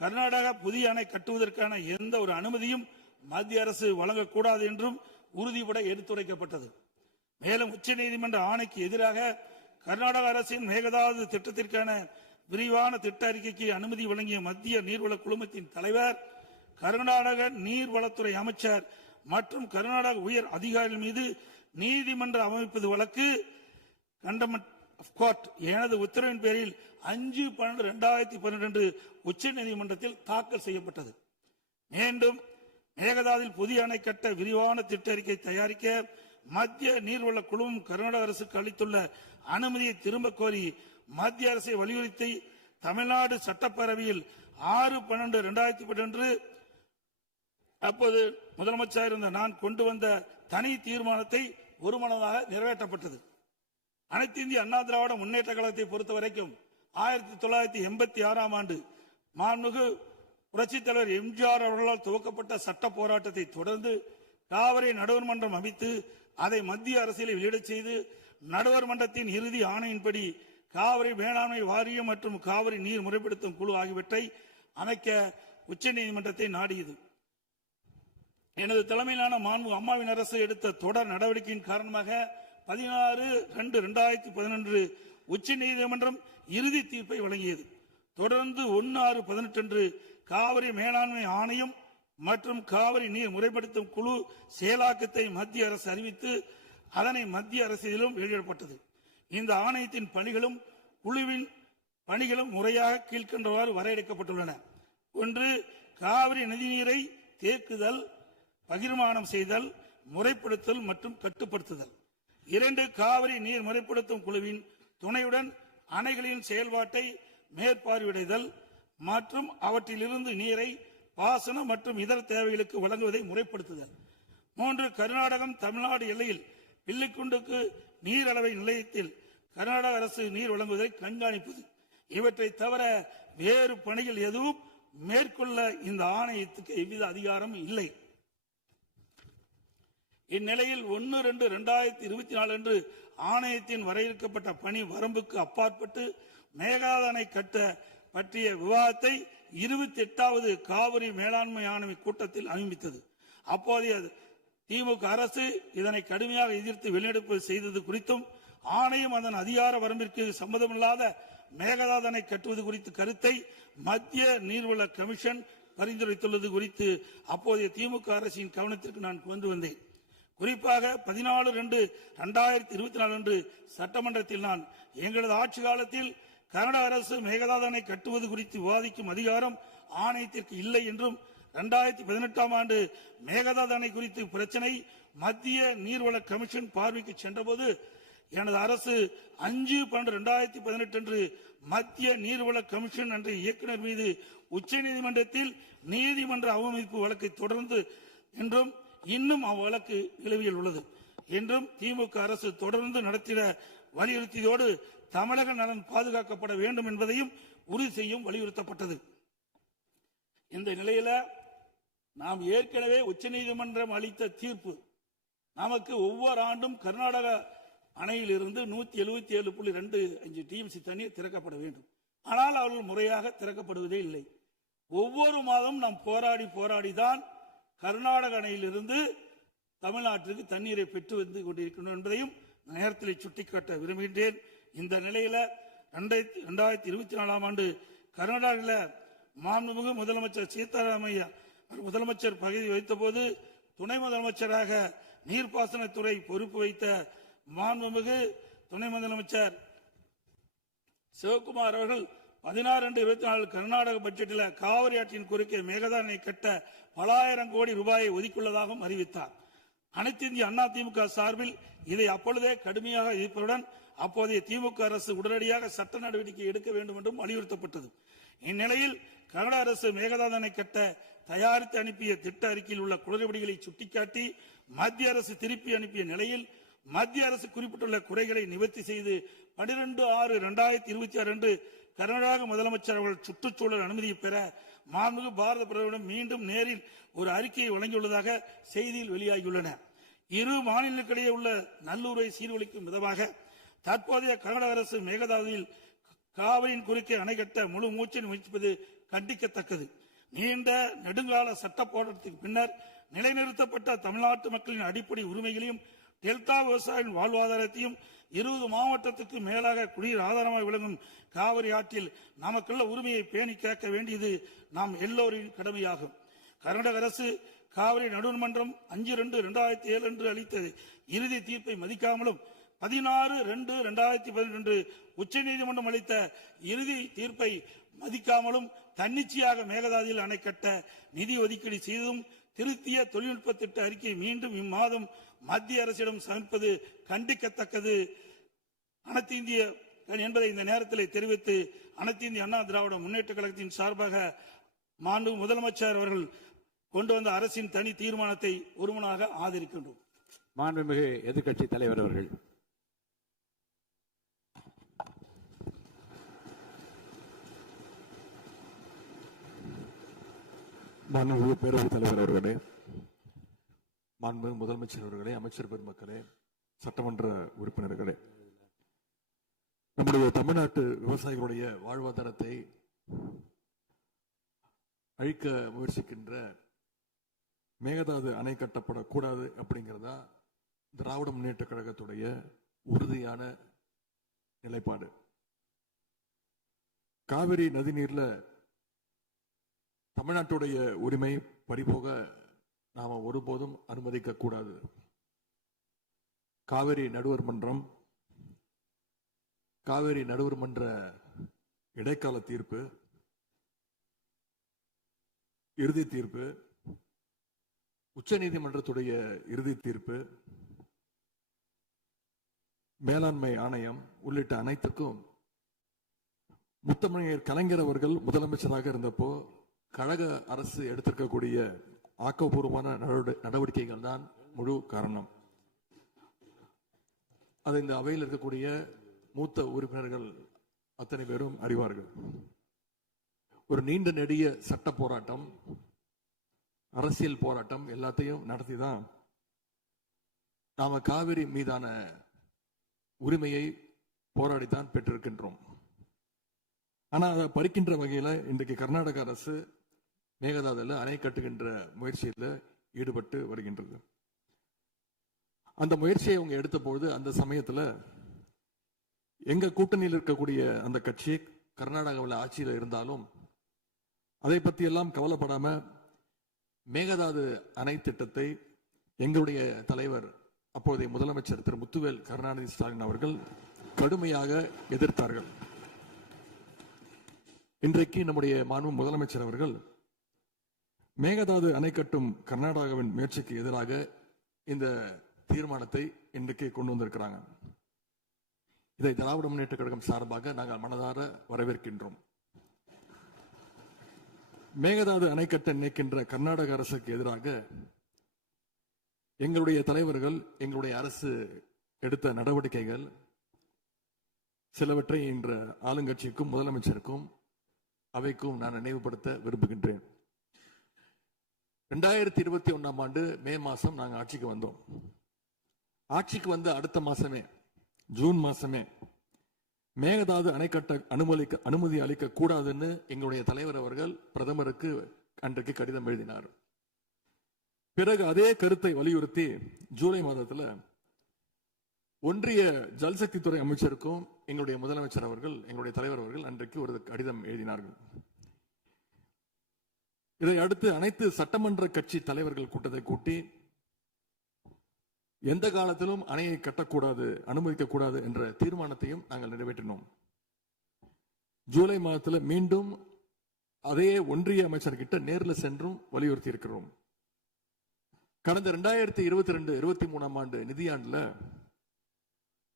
கர்நாடகா புதிய அணை கட்டுவதற்கான எந்த ஒரு அனுமதியும் மத்திய அரசு வழங்கக்கூடாது என்றும் உறுதிபட எடுத்துரைக்கப்பட்டது. மேலும் உச்சநீதிமன்ற ஆணைக்கு எதிராக கர்நாடக அரசின் மேகதாது திட்டத்திற்கான விரிவான திட்ட அறிக்கைக்கு அனுமதி வழங்கிய மத்திய நீர்வள குழுமத்தின் தலைவர், கர்நாடக நீர்வளத்துறை அமைச்சர் மற்றும் கர்நாடக உயர் அதிகாரிகள் மீது நீதிமன்ற அமைப்பது வழக்கு கண்டெம்ப்ட் ஆஃப் கோர்ட் எனது உத்தரவின் பேரில் 5/12/2012 உச்சநீதிமன்றத்தில் தாக்கல் செய்யப்பட்டது. மீண்டும் மேகதாதில் புதிய அணை கட்ட விரிவான திட்ட அறிக்கை தயாரிக்க மத்திய நீர்வள குழுமம் கர்நாடக அரசுக்கு அளித்துள்ள அனுமதியை திரும்ப கோரி மத்திய அரசை வலியுறுத்தி தமிழ்நாடு சட்டப்பேரவையில் 6/12/2012 அப்போது முதலமைச்சர் இருந்த நான் கொண்டு வந்த தனி தீர்மானத்தை ஒருமனதாக நிறைவேற்றப்பட்டது. அனைத்து இந்திய அண்ணா திராவிட முன்னேற்ற கழகத்தை பொறுத்தவரைக்கும் 1986 ஆண்டு மாண்புமிகு புரட்சித் தலைவர் எம்ஜிஆர் அவர்களால் துவக்கப்பட்ட சட்ட போராட்டத்தை தொடர்ந்து காவிரி நடுவர் மன்றம் அமைத்து அதை மத்திய அரசியலை வெளியிடச் செய்து நடுவர் மன்றத்தின் இறுதி ஆணையின்படி காவிரி மேலாண்மை வாரியம் மற்றும் காவிரி நீர் முறைப்படுத்தும் குழு ஆகியவற்றை அமைக்க உச்சநீதிமன்றத்தை நாடியது. எனது தலைமையிலான மாண்பு அம்மாவின் அரசு எடுத்த தொடர் நடவடிக்கையின் காரணமாக 16/2/2011 உச்சநீதிமன்றம் இறுதி தீர்ப்பை வழங்கியது. தொடர்ந்து 1/6/18 காவிரி மேலாண்மை ஆணையம் மற்றும் காவிரி நீர் முறைப்படுத்தும் குழு செயலாக்கத்தை மத்திய அரசு அறிவித்து அதனை மத்திய அரசிலும் வெளியிடப்பட்டது. இந்த ஆணையத்தின் பணிகளும் குழுவின் பணிகளும் முறையாக கீழ்கண்டவாறு வரையறுக்கப்பட்டுள்ளன. 1. காவிரி நதிநீரை தேக்குதல், பகிர்மானம் செய்தல், முறைப்படுத்தல் மற்றும் கட்டுப்படுத்துதல். 2. காவிரி நீர் முறைப்படுத்தும் குழுவின் துணையுடன் அணைகளின் செயல்பாட்டை மேற்பார்வையிடுதல் மற்றும் அவற்றிலிருந்து நீரை பாசன மற்றும் இதர தேவைகளுக்கு வழங்குவதை முறைப்படுத்துதல். 3. கர்நாடகம் தமிழ்நாடு எல்லையில் பில்லிக்குண்டுக்கு நீர் அளவை நிலையத்தில் கர்நாடக அரசு நீர் வழங்குவதை கண்காணிப்பது. இவற்றை தவிர வேறு பணிகள் எதுவும் மேற்கொள்ள இந்த ஆணையத்துக்கு எவ்வித அதிகாரம் இல்லை. இந்நிலையில் 1/2/2024 அன்று ஆணையத்தின் வரையறுக்கப்பட்ட பணி வரம்புக்கு அப்பாற்பட்டு மேகதாது அணை கட்ட பற்றிய விவாதத்தை 28வது காவிரி மேலாண்மை ஆணைய கூட்டத்தில் அனுமதித்தது. அப்போதைய திமுக அரசு இதனை கடுமையாக எதிர்த்து வெளிநடப்பு செய்தது குறித்தும் ஆணையம் அதன் அதிகார வரம்பிற்கு சம்மதமில்லாத மேகதாது அணை கட்டுவது குறித்த கருத்தை மத்திய நீர்வள கமிஷன் பரிந்துரைத்துள்ளது குறித்து அப்போதைய திமுக அரசின் கவனத்திற்கு நான் கொண்டு வந்தேன். குறிப்பாக 14/2/2024 அன்று சட்டமன்றத்தில் நான் எங்களது ஆட்சி காலத்தில் கர்நாடக அரசு மேகதாது அணை கட்டுவது குறித்து விவாதிக்கும் அதிகாரம் ஆணையத்திற்கு இல்லை என்றும் 2018 ஆண்டு மேகதாது அணை குறித்து பிரச்சனை மத்திய நீர்வள கமிஷன் பார்வைக்கு சென்றபோது எனது அரசு 5/12/2018 அன்று மத்திய நீர்வள கமிஷன் என்ற இயக்குநர் மீது உச்சநீதிமன்றத்தில் நீதிமன்ற அவமதிப்பு வழக்கை தொடர்ந்து என்றும் இன்னும் அவ்வழக்கு நிலுவையில் உள்ளது என்றும் திமுக அரசு தொடர்ந்து நடத்திட வலியுறுத்தியதோடு தமிழக நலன் பாதுகாக்கப்பட வேண்டும் என்பதையும் உறுதி செய்யும் வலியுறுத்தப்பட்டது. இந்த நிலையில நாம் ஏற்கனவே உச்சநீதிமன்றம் அளித்த தீர்ப்பு நமக்கு ஒவ்வொரு ஆண்டும் கர்நாடக அணையில் இருந்து 177.25 TMC தண்ணீர் திறக்கப்பட வேண்டும். ஆனால் அவர்கள் முறையாக திறக்கப்படுவதே இல்லை. ஒவ்வொரு மாதம் நாம் போராடிதான் கர்நாடக அணையிலிருந்து தமிழ்நாட்டிற்கு தண்ணீரை பெற்று வந்து கொண்டிருக்கணும் என்பதையும் நேரத்தில் சுட்டிக்காட்ட விரும்புகின்றேன். இந்த நிலையில 2024 ஆண்டு கர்நாடகாவில் மாண்புமிகு முதலமைச்சர் சீதாராமையா முதலமைச்சர் பதவி வைத்த போது துணை முதலமைச்சராக நீர்ப்பாசனத்துறை பொறுப்பு வைத்த மாண்புமிகு துணை முதலமைச்சர் சிவகுமார் அவர்கள் 16/2/24 கர்நாடக பட்ஜெட்டில் காவிரி ஆற்றின் குறுக்கே மேகதாது அணை கட்ட பல ஆயிரம் கோடி ரூபாயை ஒதுக்கியுள்ளதாகவும் அறிவித்தார். அனைத்து இந்திய அண்ணா திமுக சார்பில் இதை அப்பொழுதே கடுமையாக எதிர்ப்பதுடன் அப்போதைய திமுக அரசு உடனடியாக சட்ட நடவடிக்கை எடுக்க வேண்டும் என்றும் வலியுறுத்தப்பட்டது. இந்நிலையில் கர்நாடக அரசு மேகதாது அணை கட்ட தயாரித்து அனுப்பிய திட்ட அறிக்கையில் உள்ள குளறுபடிகளை சுட்டிக்காட்டி மத்திய அரசு திருப்பி அனுப்பிய நிலையில் மத்திய அரசு குறிப்பிட்டுள்ள குறைகளை நிவர்த்தி செய்து 12/6/2026 அன்று கர்நாடக முதலமைச்சர் அவர்கள் சுற்றுச்சூழல் அனுமதியை பெற மாண்புமிகு பாரத பிரதமரிடம் மீண்டும் நேரில் ஒரு அறிக்கையை வழங்கியுள்ளதாக செய்தியில் வெளியாகியுள்ளன. இரு மாநிலங்களுக்கிடையே உள்ள நல்லுறவை சீர்குலைக்கும் விதமாக தற்போதைய கர்நாடக அரசு மேகதாதுவில் காவிரியின் குறுக்கே அணை கட்ட முழு மூச்சில் முயற்சிப்பது கண்டிக்கத்தக்கது. நீண்ட நெடுங்கால சட்ட போராட்டத்திற்கு பின்னர் நிலைநிறுத்தப்பட்ட தமிழ்நாட்டு மக்களின் அடிப்படை உரிமைகளையும் டெல்டா விவசாயிகளின் வாழ்வாதாரத்தையும் 20 மாவட்டத்துக்கு மேலாக குடிநீர் ஆதாரமாக விளங்கும் காவிரி ஆற்றில் நமக்குள்ள உரிமையை பேணி காக்க வேண்டியது நாம் எல்லோரின் கடமையாகும். கர்நாடக அரசு காவிரி நடுவர் மன்றம் 5/2/2007 அன்று அளித்த இறுதி தீர்ப்பை மதிக்காமலும் 16/2/2012 உச்சநீதிமன்றம் அளித்த இறுதி தீர்ப்பை மதிக்காமலும் தன்னிச்சையாக மேகதாதுவில் அணை கட்ட நிதி ஒதுக்கீடு செய்ததும் திருத்திய தொழில்நுட்ப திட்ட அறிக்கை மீண்டும் இம்மாதம் மத்திய அரசிடம் சமர்ப்பது கண்டிக்கத்தக்கது. அனைத்து இந்திய என்பதை இந்த நேரத்தில் தெரிவித்து அனைத்து இந்திய அண்ணா திராவிட முன்னேற்ற கழகத்தின் சார்பாக மாண்பு முதலமைச்சர் அவர்கள் கொண்டு வந்த அரசின் தனி தீர்மானத்தை ஒருமனாக ஆதரிக்கின்றோம். மாண்புமிகு எதிர்க்கட்சி தலைவர் அவர்கள். மாண்புமிகு பேரவைத் தலைவர் அவர்களே, மாண்புமிகு முதலமைச்சர் அவர்களே, அமைச்சர் பெருமக்களே, சட்டமன்ற உறுப்பினர்களே, நம்முடைய தமிழ்நாட்டு விவசாயிகளுடைய வாழ்வாதாரத்தை அழிக்க முயற்சிக்கின்ற மேகதாது அணை கட்டப்படக்கூடாது அப்படிங்கிறதா திராவிட முன்னேற்ற கழகத்துடைய உறுதியான நிலைப்பாடு. காவிரி நதிநீர்ல தமிழ்நாட்டுடைய உரிமை பறிபோக நாம ஒருபோதும் அனுமதிக்க கூடாது. காவிரி நடுவர் மன்றம், காவிரி நடுவர் மன்ற இடைக்கால தீர்ப்பு, இறுதி தீர்ப்பு, உச்ச நீதிமன்றத்துடைய இறுதி தீர்ப்பு, மேலாண்மை ஆணையம் உள்ளிட்ட அனைத்துக்கும் முத்தமிழர் கலைஞர் அவர்கள் முதலமைச்சராக இருந்தப்போ கழக அரசு எடுத்திருக்கக்கூடிய ஆக்கப்பூர்வமான நடவடிக்கைகள் தான் முழு காரணம். அது இந்த அவையில் இருக்கக்கூடிய மூத்த உறுப்பினர்கள் அத்தனை பேரும் அறிவார்கள். ஒரு நீண்ட நெடிய சட்ட போராட்டம், அரசியல் போராட்டம் எல்லாத்தையும் நடத்திதான் நாம காவிரி மீதான உரிமையை போராடித்தான் பெற்றிருக்கின்றோம். ஆனா அதை பறிக்கின்ற வகையில இன்றைக்கு கர்நாடக அரசு மேகதாதுல அணை கட்டுகின்ற முயற்சியில் ஈடுபட்டு வருகின்றது. அந்த முயற்சியை அவங்க எடுத்த பொழுது அந்த சமயத்துல எங்க கூட்டணியில் இருக்கக்கூடிய அந்த கட்சி கர்நாடகாவில் ஆட்சியில் இருந்தாலும் அதை பத்தி எல்லாம் கவலைப்படாம மேகதாது அணை திட்டத்தை எங்களுடைய தலைவர் அப்போதைய முதலமைச்சர் திரு முத்துவேல் கருணாநிதி ஸ்டாலின் அவர்கள் கடுமையாக எதிர்த்தார்கள். இன்றைக்கு நம்முடைய மாண்பு முதலமைச்சர் அவர்கள் மேகதாது அணை கட்டும் கர்நாடகாவின் முயற்சிக்கு எதிராக இந்த தீர்மானத்தை இன்றைக்கு கொண்டு வந்திருக்கிறாங்க. இதை திராவிட முன்னேற்ற கழகம் சார்பாக நாங்கள் மனதார வரவேற்கின்றோம். மேகதாது அணை கட்ட நினைக்கின்ற கர்நாடக அரசுக்கு எதிராக எங்களுடைய தலைவர்கள், எங்களுடைய அரசு எடுத்த நடவடிக்கைகள் சிலவற்றை இன்று ஆளுங்கட்சிக்கும் முதலமைச்சருக்கும் அவைக்கும் நான் நினைவுபடுத்த விரும்புகின்றேன். 2021 ஆண்டு மே மாசம் நாங்கள் ஆட்சிக்கு வந்தோம். ஆட்சிக்கு வந்து அடுத்த மாசமே, ஜூன் மாசமே மேகதாது அணை கட்ட அனுமதி அளிக்க கூடாதுன்னு எங்களுடைய தலைவர் அவர்கள் பிரதமருக்கு அன்றைக்கு கடிதம் எழுதினார். பிறகு அதே கருத்தை வலியுறுத்தி ஜூலை மாதத்துல ஒன்றிய ஜல்சக்தித்துறை அமைச்சருக்கும் எங்களுடைய முதலமைச்சர் அவர்கள், எங்களுடைய தலைவர் அவர்கள் அன்றைக்கு ஒரு கடிதம் எழுதினார்கள். இதை அடுத்து அனைத்து சட்டமன்ற கட்சி தலைவர்கள் கூட்டத்தை கூட்டி எந்த காலத்திலும் அணையை கட்டக்கூடாது, அனுமதிக்க கூடாது என்ற தீர்மானத்தையும் நாங்கள் நிறைவேற்றினோம். ஜூலை மாதத்தில் மீண்டும் அதே ஒன்றிய அமைச்சர்கிட்ட நேரில் சென்றும் வலியுறுத்தி இருக்கிறோம். கடந்த 2022-23 ஆண்டு நிதியாண்டுல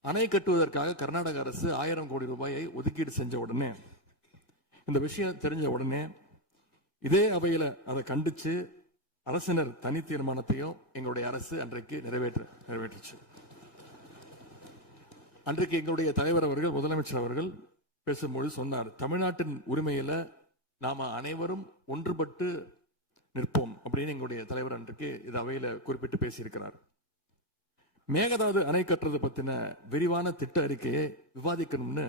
அணை கட்டுவதற்காக கர்நாடக அரசு 1000 கோடி ரூபாயை ஒதுக்கீடு செஞ்ச உடனே, இந்த விஷயம் தெரிஞ்ச உடனே இதே அவையில அதை கண்டிச்சு அரசினர் தனி தீர்மானத்தையும் எங்களுடைய அரசு அன்றைக்கு நிறைவேற்றுச்சு. அன்றைக்கு எங்களுடைய தலைவர் அவர்கள், முதலமைச்சர் அவர்கள் பேசும்போது சொன்னார், தமிழ்நாட்டின் உரிமையில நாம அனைவரும் ஒன்றுபட்டு நிற்போம் அப்படின்னு எங்களுடைய தலைவர் அன்றைக்கு இது அவையில குறிப்பிட்டு பேசியிருக்கிறார். மேகதாது அணை கட்டுறது பத்தின விரிவான திட்ட அறிக்கையை விவாதிக்கணும்னு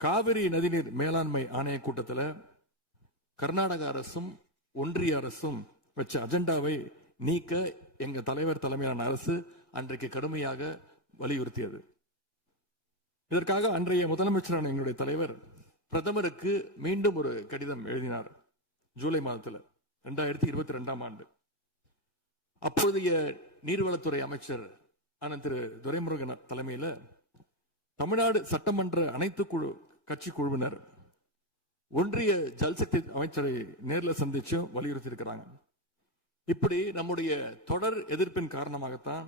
காவிரி நதிநீர் மேலாண்மை ஆணைய கூட்டத்தில் கர்நாடக அரசும் ஒன்றிய அரசும் வச்ச அஜெண்டாவை நீக்க எங்க தலைவர் தலைமையிலான அரசு அன்றைக்கு கடுமையாக வலியுறுத்தியது. இதற்காக அன்றைய முதலமைச்சரான எங்களுடைய தலைவர் பிரதமருக்கு மீண்டும் ஒரு கடிதம் எழுதினார் ஜூலை மாதத்தில் 2022 ஆண்டு. அப்போதைய நீர்வளத்துறை அமைச்சர் திரு துரைமுருகன் தலைமையில் தமிழ்நாடு சட்டமன்ற அனைத்து கட்சி குழுவினர் ஒன்றிய ஜல்சக்தி அமைச்சரை நேரில் சந்திச்சு வலியுறுத்தி இருக்கிறாங்க. இப்படி நம்முடைய தொடர் எதிர்ப்பின் காரணமாகத்தான்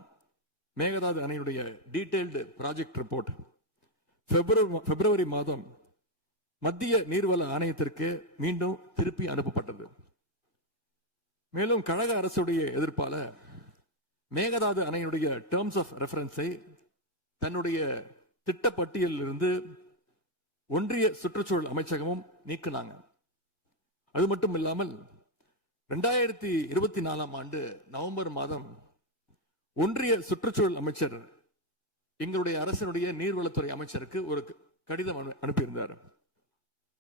மேகதாது அணையுடைய டீடைல்டு ப்ராஜெக்ட் ரிப்போர்ட் பிப்ரவரி மாதம் மத்திய நீர்வள ஆணையத்திற்கு மீண்டும் திருப்பி அனுப்பப்பட்டது. மேலும் கழக அரசுடைய எதிர்ப்பால மேகதாது அணையினுடைய டேர்ம்ஸ் ஆஃப் ரெஃபரன்ஸை தன்னுடைய திட்டப்பட்டியலில் இருந்து ஒன்றிய சுற்றுச்சூழல் அமைச்சகமும் நீக்கினாங்க. அது மட்டும் இல்லாமல் 2024 நவம்பர் மாதம் ஒன்றிய சுற்றுச்சூழல் அமைச்சர் எங்களுடைய அரசினுடைய நீர்வளத்துறை அமைச்சருக்கு ஒரு கடிதம் அனுப்பியிருந்தார்.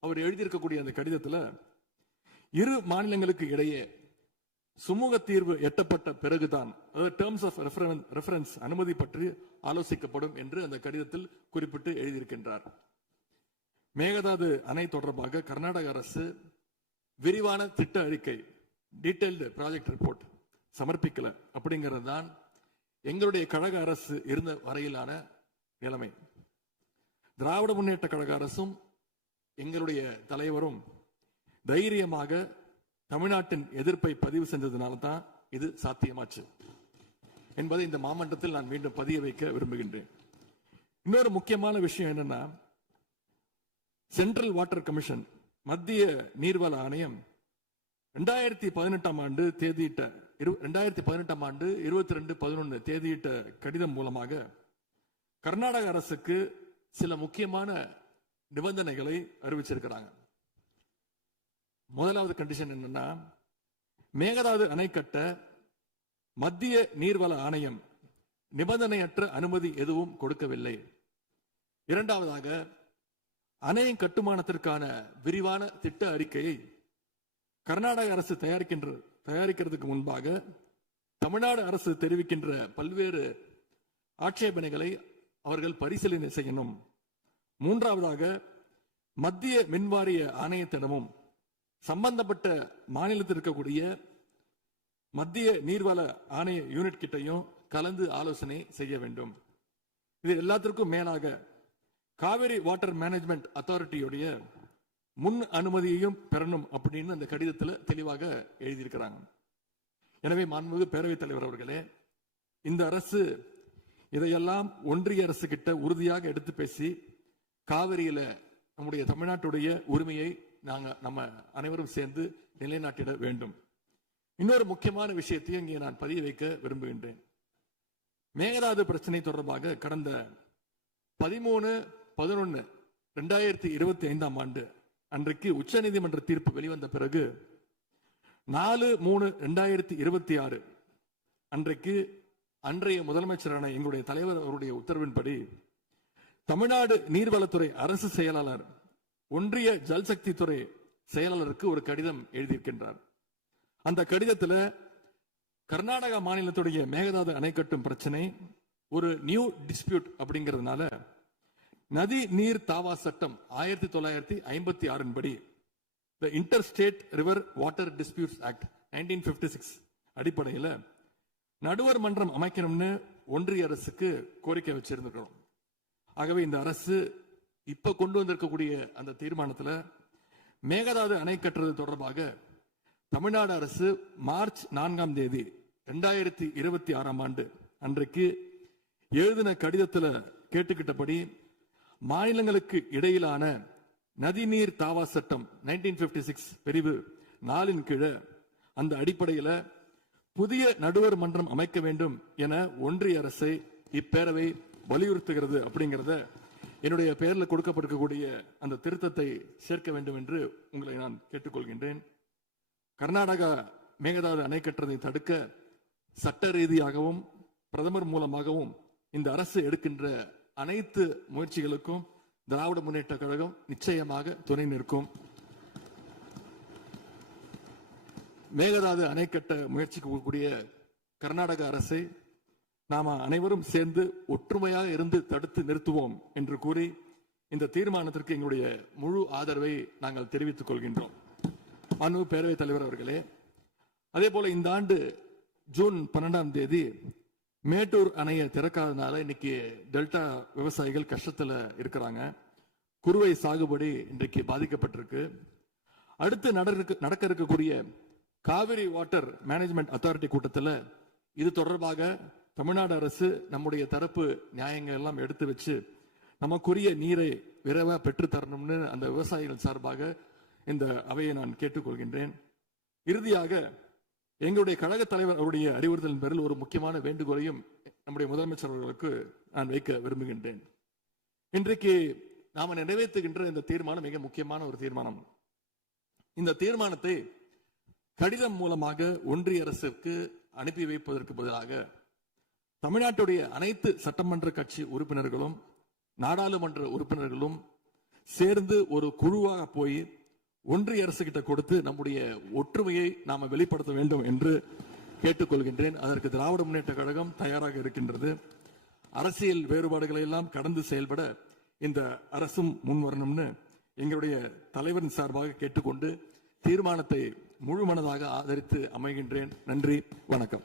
அவர் எழுதியிருக்கக்கூடிய அந்த கடிதத்தில் இரு மாநிலங்களுக்கு இடையே சுமூக தீர்வு எட்டப்பட்ட பிறகுதான், அதாவது டேர்ம்ஸ் ஆஃப் ரெஃபரன்ஸ் அனுமதி பற்றி ஆலோசிக்கப்படும் என்று அந்த கடிதத்தில் குறிப்பிட்டு எழுதியிருக்கின்றார். மேகதாது அணை தொடர்பாக கர்நாடக அரசு விரிவான திட்ட அறிக்கை, டீடைல்டு ப்ராஜெக்ட் ரிப்போர்ட் சமர்ப்பிக்கல அப்படிங்கிறது தான் எங்களுடைய கழக அரசு இருந்த வரையிலான நிலைமை. திராவிட முன்னேற்ற கழக அரசும் எங்களுடைய தலைவரும் தைரியமாக தமிழ்நாட்டின் எதிர்ப்பை பதிவு செஞ்சதுனால தான் இது சாத்தியமாச்சு என்பதை இந்த மாமன்றத்தில் நான் மீண்டும் பதிய வைக்க விரும்புகின்றேன். இன்னொரு முக்கியமான விஷயம் என்னன்னா, சென்ட்ரல் வாட்டர் கமிஷன், மத்திய நீர்வள ஆணையம் 2018 தேதியிட்ட 2018 22/11 தேதியிட்ட கடிதம் மூலமாக கர்நாடக அரசுக்கு சில முக்கியமான நிபந்தனைகளை அறிவிச்சிருக்கிறாங்க. முதலாவது கண்டிஷன் என்னன்னா, மேகதாது அணை கட்ட மத்திய நீர்வள ஆணையம் நிபந்தனையற்ற அனுமதி எதுவும் கொடுக்கவில்லை. இரண்டாவதாக, அணையின் கட்டுமானத்திற்கான விரிவான திட்ட அறிக்கையை கர்நாடக அரசு தயாரிக்கிறதுக்கு முன்பாக தமிழ்நாடு அரசு தெரிவிக்கின்ற பல்வேறு ஆட்சேபனைகளை அவர்கள் பரிசீலனை செய்யணும். மூன்றாவதாக, மத்திய மின்வாரிய ஆணையத்திடமும் சம்பந்தப்பட்ட மாநிலத்தில் இருக்கக்கூடிய மத்திய நீர்வள ஆணைய யூனிட் கிட்டையும் கலந்து ஆலோசனை செய்ய வேண்டும். இது எல்லாத்திற்கும் மேலாக காவிரி வாட்டர் மேனேஜ்மெண்ட் அத்தாரிட்டியுடைய முன் அனுமதியையும் பெறணும் அப்படின்னு அந்த கடிதத்தில் தெளிவாக எழுதியிருக்கிறாங்க. எனவே மாண்புமிகு பேரவைத் தலைவர் அவர்களே, இந்த அரசு இதையெல்லாம் ஒன்றிய அரசு கிட்ட உறுதியாக எடுத்து பேசி காவிரியில நம்முடைய தமிழ்நாட்டுடைய உரிமையை நம்ம அனைவரும் சேர்ந்து நிலைநாட்டிட வேண்டும். இன்னொரு முக்கியமான விஷயத்தையும் இங்கே நான் பதிய வைக்க விரும்புகின்றேன். மேகதாது பிரச்சனை தொடர்பாக கடந்த 13/11/2025 அன்றைக்கு உச்சநீதிமன்ற தீர்ப்பு வெளிவந்த பிறகு 4/3/2026 அன்றைக்கு அன்றைய முதலமைச்சரான எங்களுடைய தலைவர் அவருடைய உத்தரவின்படி தமிழ்நாடு நீர்வளத்துறை அரசு செயலாளர் ஒன்றிய ஜல்சக்தி துறை செயலாளருக்கு ஒரு கடிதம் எழுதியிருக்கின்றார். அந்த கடிதத்தில் கர்நாடகா மாநிலத்துடைய மேகதாது அணை கட்டும் பிரச்சனை ஒரு நியூ டிஸ்பியூட் அப்படிங்கிறதுனால நதி நீர் தாவா சட்டம் 1956 படி the inter state river water disputes act 1956 அடிப்படையில் நடுவர் மன்றம் அமைக்கணும்னு ஒன்றிய அரசுக்கு கோரிக்கை வச்சிருந்திருக்கிறோம். ஆகவே இந்த அரசு இப்ப கொண்டு வந்திருக்கக்கூடிய அந்த தீர்மானத்தில் மேகதாது அணை கட்டுறது தொடர்பாக தமிழ்நாடு அரசு மார்ச் 4 2026 அன்றைக்கு எழுதின கடிதத்தில் கேட்டுக்கிட்டபடி மாநிலங்களுக்கு இடையிலான நதிநீர் தாவா சட்டம் 1956 பிரிவு 4 கீழே அந்த அடிப்படையில் புதிய நடுவர் மன்றம் அமைக்க வேண்டும் என ஒன்றிய அரசை இப்பேரவை வலியுறுத்துகிறது அப்படிங்கிறத என்னுடைய பெயரில் கொடுக்கப்பட்டிருக்கக்கூடிய அந்த திருத்தத்தை சேர்க்க வேண்டும் என்று உங்களை நான் கேட்டுக்கொள்கின்றேன். கர்நாடகா மேகதாது அணை கட்டுறதை தடுக்க சட்ட ரீதியாகவும் பிரதமர் மூலமாகவும் இந்த அரசு எடுக்கின்ற அனைத்து முயற்சிகளுக்கும் திராவிட முன்னேற்ற கழகம் நிச்சயமாக துணை நிற்கும். மேகதாது அணை கட்ட முயற்சிக்கக்கூடிய கர்நாடக அரசை நாம அனைவரும் சேர்ந்து ஒற்றுமையாக இருந்து தடுத்து நிறுத்துவோம் என்று கூறி இந்த தீர்மானத்திற்கு எங்களுடைய முழு ஆதரவை நாங்கள் தெரிவித்துக் கொள்கின்றோம். அனு பேரவைத் தலைவர் அவர்களே, அதே போல இந்த ஆண்டு ஜூன் 12 மேட்டூர் அணையை திறக்காதனால இன்னைக்கு டெல்டா விவசாயிகள் கஷ்டத்துல இருக்கிறாங்க. குறுவை சாகுபடி இன்றைக்கு பாதிக்கப்பட்டிருக்கு. அடுத்து நடக்க இருக்கக்கூடிய காவிரி வாட்டர் மேனேஜ்மெண்ட் அத்தாரிட்டி கூட்டத்தில் இது தொடர்பாக தமிழ்நாடு அரசு நம்முடைய தரப்பு நியாயங்கள் எல்லாம் எடுத்து வச்சு நமக்குரிய நீரை விரைவாக பெற்று தரணும்னு அந்த விவசாயிகள் சார்பாக இந்த அவையை நான் கேட்டுக்கொள்கின்றேன். இறுதியாக எங்களுடைய கழக தலைவர் அவருடைய அறிவுறுத்தலின் பேரில் ஒரு முக்கியமான வேண்டுகோளையும் நம்முடைய முதலமைச்சர் அவர்களுக்கு நான் வைக்க விரும்புகின்றேன். இன்றைக்கு நாம நிறைவேற்றுகின்ற இந்த தீர்மானம் மிக முக்கியமான ஒரு தீர்மானம். இந்த தீர்மானத்தை கடிதம் மூலமாக ஒன்றிய அரசுக்கு அனுப்பி வைப்பதற்கு பதிலாக தமிழ்நாட்டுடைய அனைத்து சட்டமன்ற கட்சி உறுப்பினர்களும் நாடாளுமன்ற உறுப்பினர்களும் சேர்ந்து ஒரு குழுவாக போய் ஒன்றிய அரசு கிட்ட கொடுத்து நம்முடைய ஒற்றுமையை நாம வெளிப்படுத்த வேண்டும் என்று கேட்டுக்கொள்கின்றேன். அதற்கு திராவிட முன்னேற்ற கழகம் தயாராக இருக்கின்றது. அரசியல் வேறுபாடுகளை எல்லாம் கடந்து செயல்பட இந்த அரசும் முன்வரணும்னு எங்களுடைய தலைவரின் சார்பாக கேட்டுக்கொண்டு தீர்மானத்தை முழுமனதாக ஆதரித்து அமைகின்றேன். நன்றி, வணக்கம்.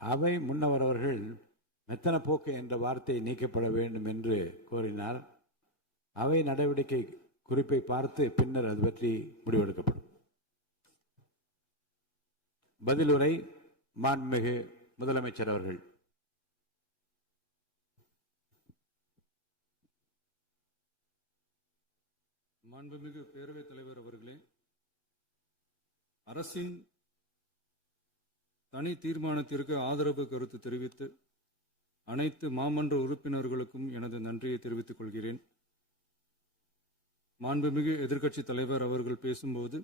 அவை முன்னவர் அவர்கள் மெத்தன போக்கு என்ற வார்த்தை நீக்கப்பட வேண்டும் என்று கோரினார். அவை நடவடிக்கை குறிப்பை பார்த்து பின்னர் அது பற்றி முடிவெடுக்கப்படும். பதிலுரை மாண்புமிகு முதலமைச்சர் அவர்கள். மாண்புமிகு பேரவைத் தலைவர் அவர்களே, அரசின் தனி தீர்மானத்திற்கு ஆதரவு கருத்து தெரிவித்து அனைத்து மாமன்ற உறுப்பினர்களுக்கும் எனது நன்றியை தெரிவித்துக் கொள்கிறேன். மாண்புமிகு எதிர்க்கட்சித் தலைவர் அவர்கள் பேசும்போது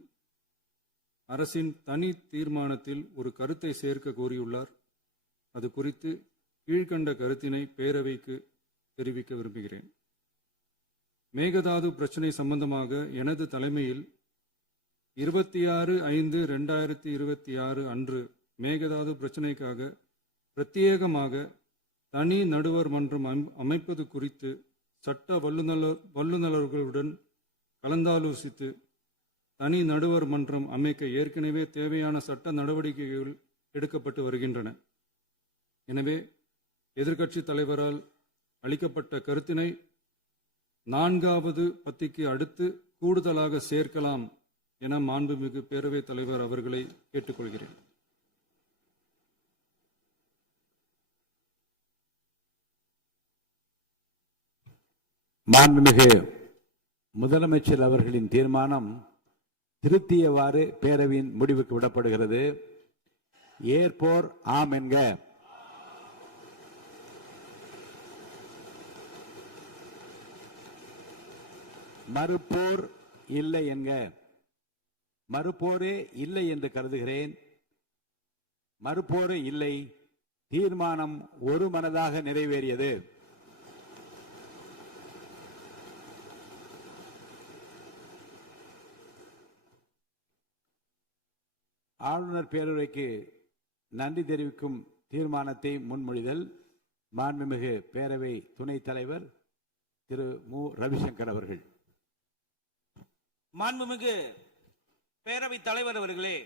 அரசின் தனி தீர்மானத்தில் ஒரு கருத்தை சேர்க்க கோரியுள்ளார். அது குறித்து கீழ்கண்ட கருத்தினை பேரவைக்கு தெரிவிக்க விரும்புகிறேன். மேகதாது பிரச்சினை சம்பந்தமாக எனது தலைமையில் 26/5/2026 அன்று மேகதாது பிரச்சினைக்காக பிரத்யேகமாக தனி நடுவர் மன்றம் அமைப்பது குறித்து சட்ட வல்லுநர்களுடன் கலந்தாலோசித்து தனி நடுவர் மன்றம் அமைக்க ஏற்கனவே தேவையான சட்ட நடவடிக்கைகள் எடுக்கப்பட்டு வருகின்றன. எனவே எதிர்க்கட்சி தலைவரால் அளிக்கப்பட்ட கருத்தினை 4வது பத்திக்கு அடுத்து கூடுதலாக சேர்க்கலாம் என மாண்புமிகு பேரவைத் தலைவர் அவர்களை கேட்டுக்கொள்கிறேன். மாண்புமிகு முதலமைச்சர் அவர்களின் தீர்மானம் திருத்தியவாறு பேரவையின் முடிவுக்கு விடப்படுகிறது. ஏற்போர் ஆம் என்க. மறுப்போர் இல்லை என்க. மறுப்போரே இல்லை என்று கருதுகிறேன். மறுப்போரே இல்லை. தீர்மானம் ஒருமனதாக நிறைவேறியது. ஆளுநர் பேருரைக்கு நன்றி தெரிவிக்கும் தீர்மானத்தை முன்மொழிதல் மாண்புமிகு பேரவை துணைத் தலைவர் திரு மு. ரவிசங்கர் அவர்கள். மாண்புமிகு பேரவைத் தலைவர் அவர்களே,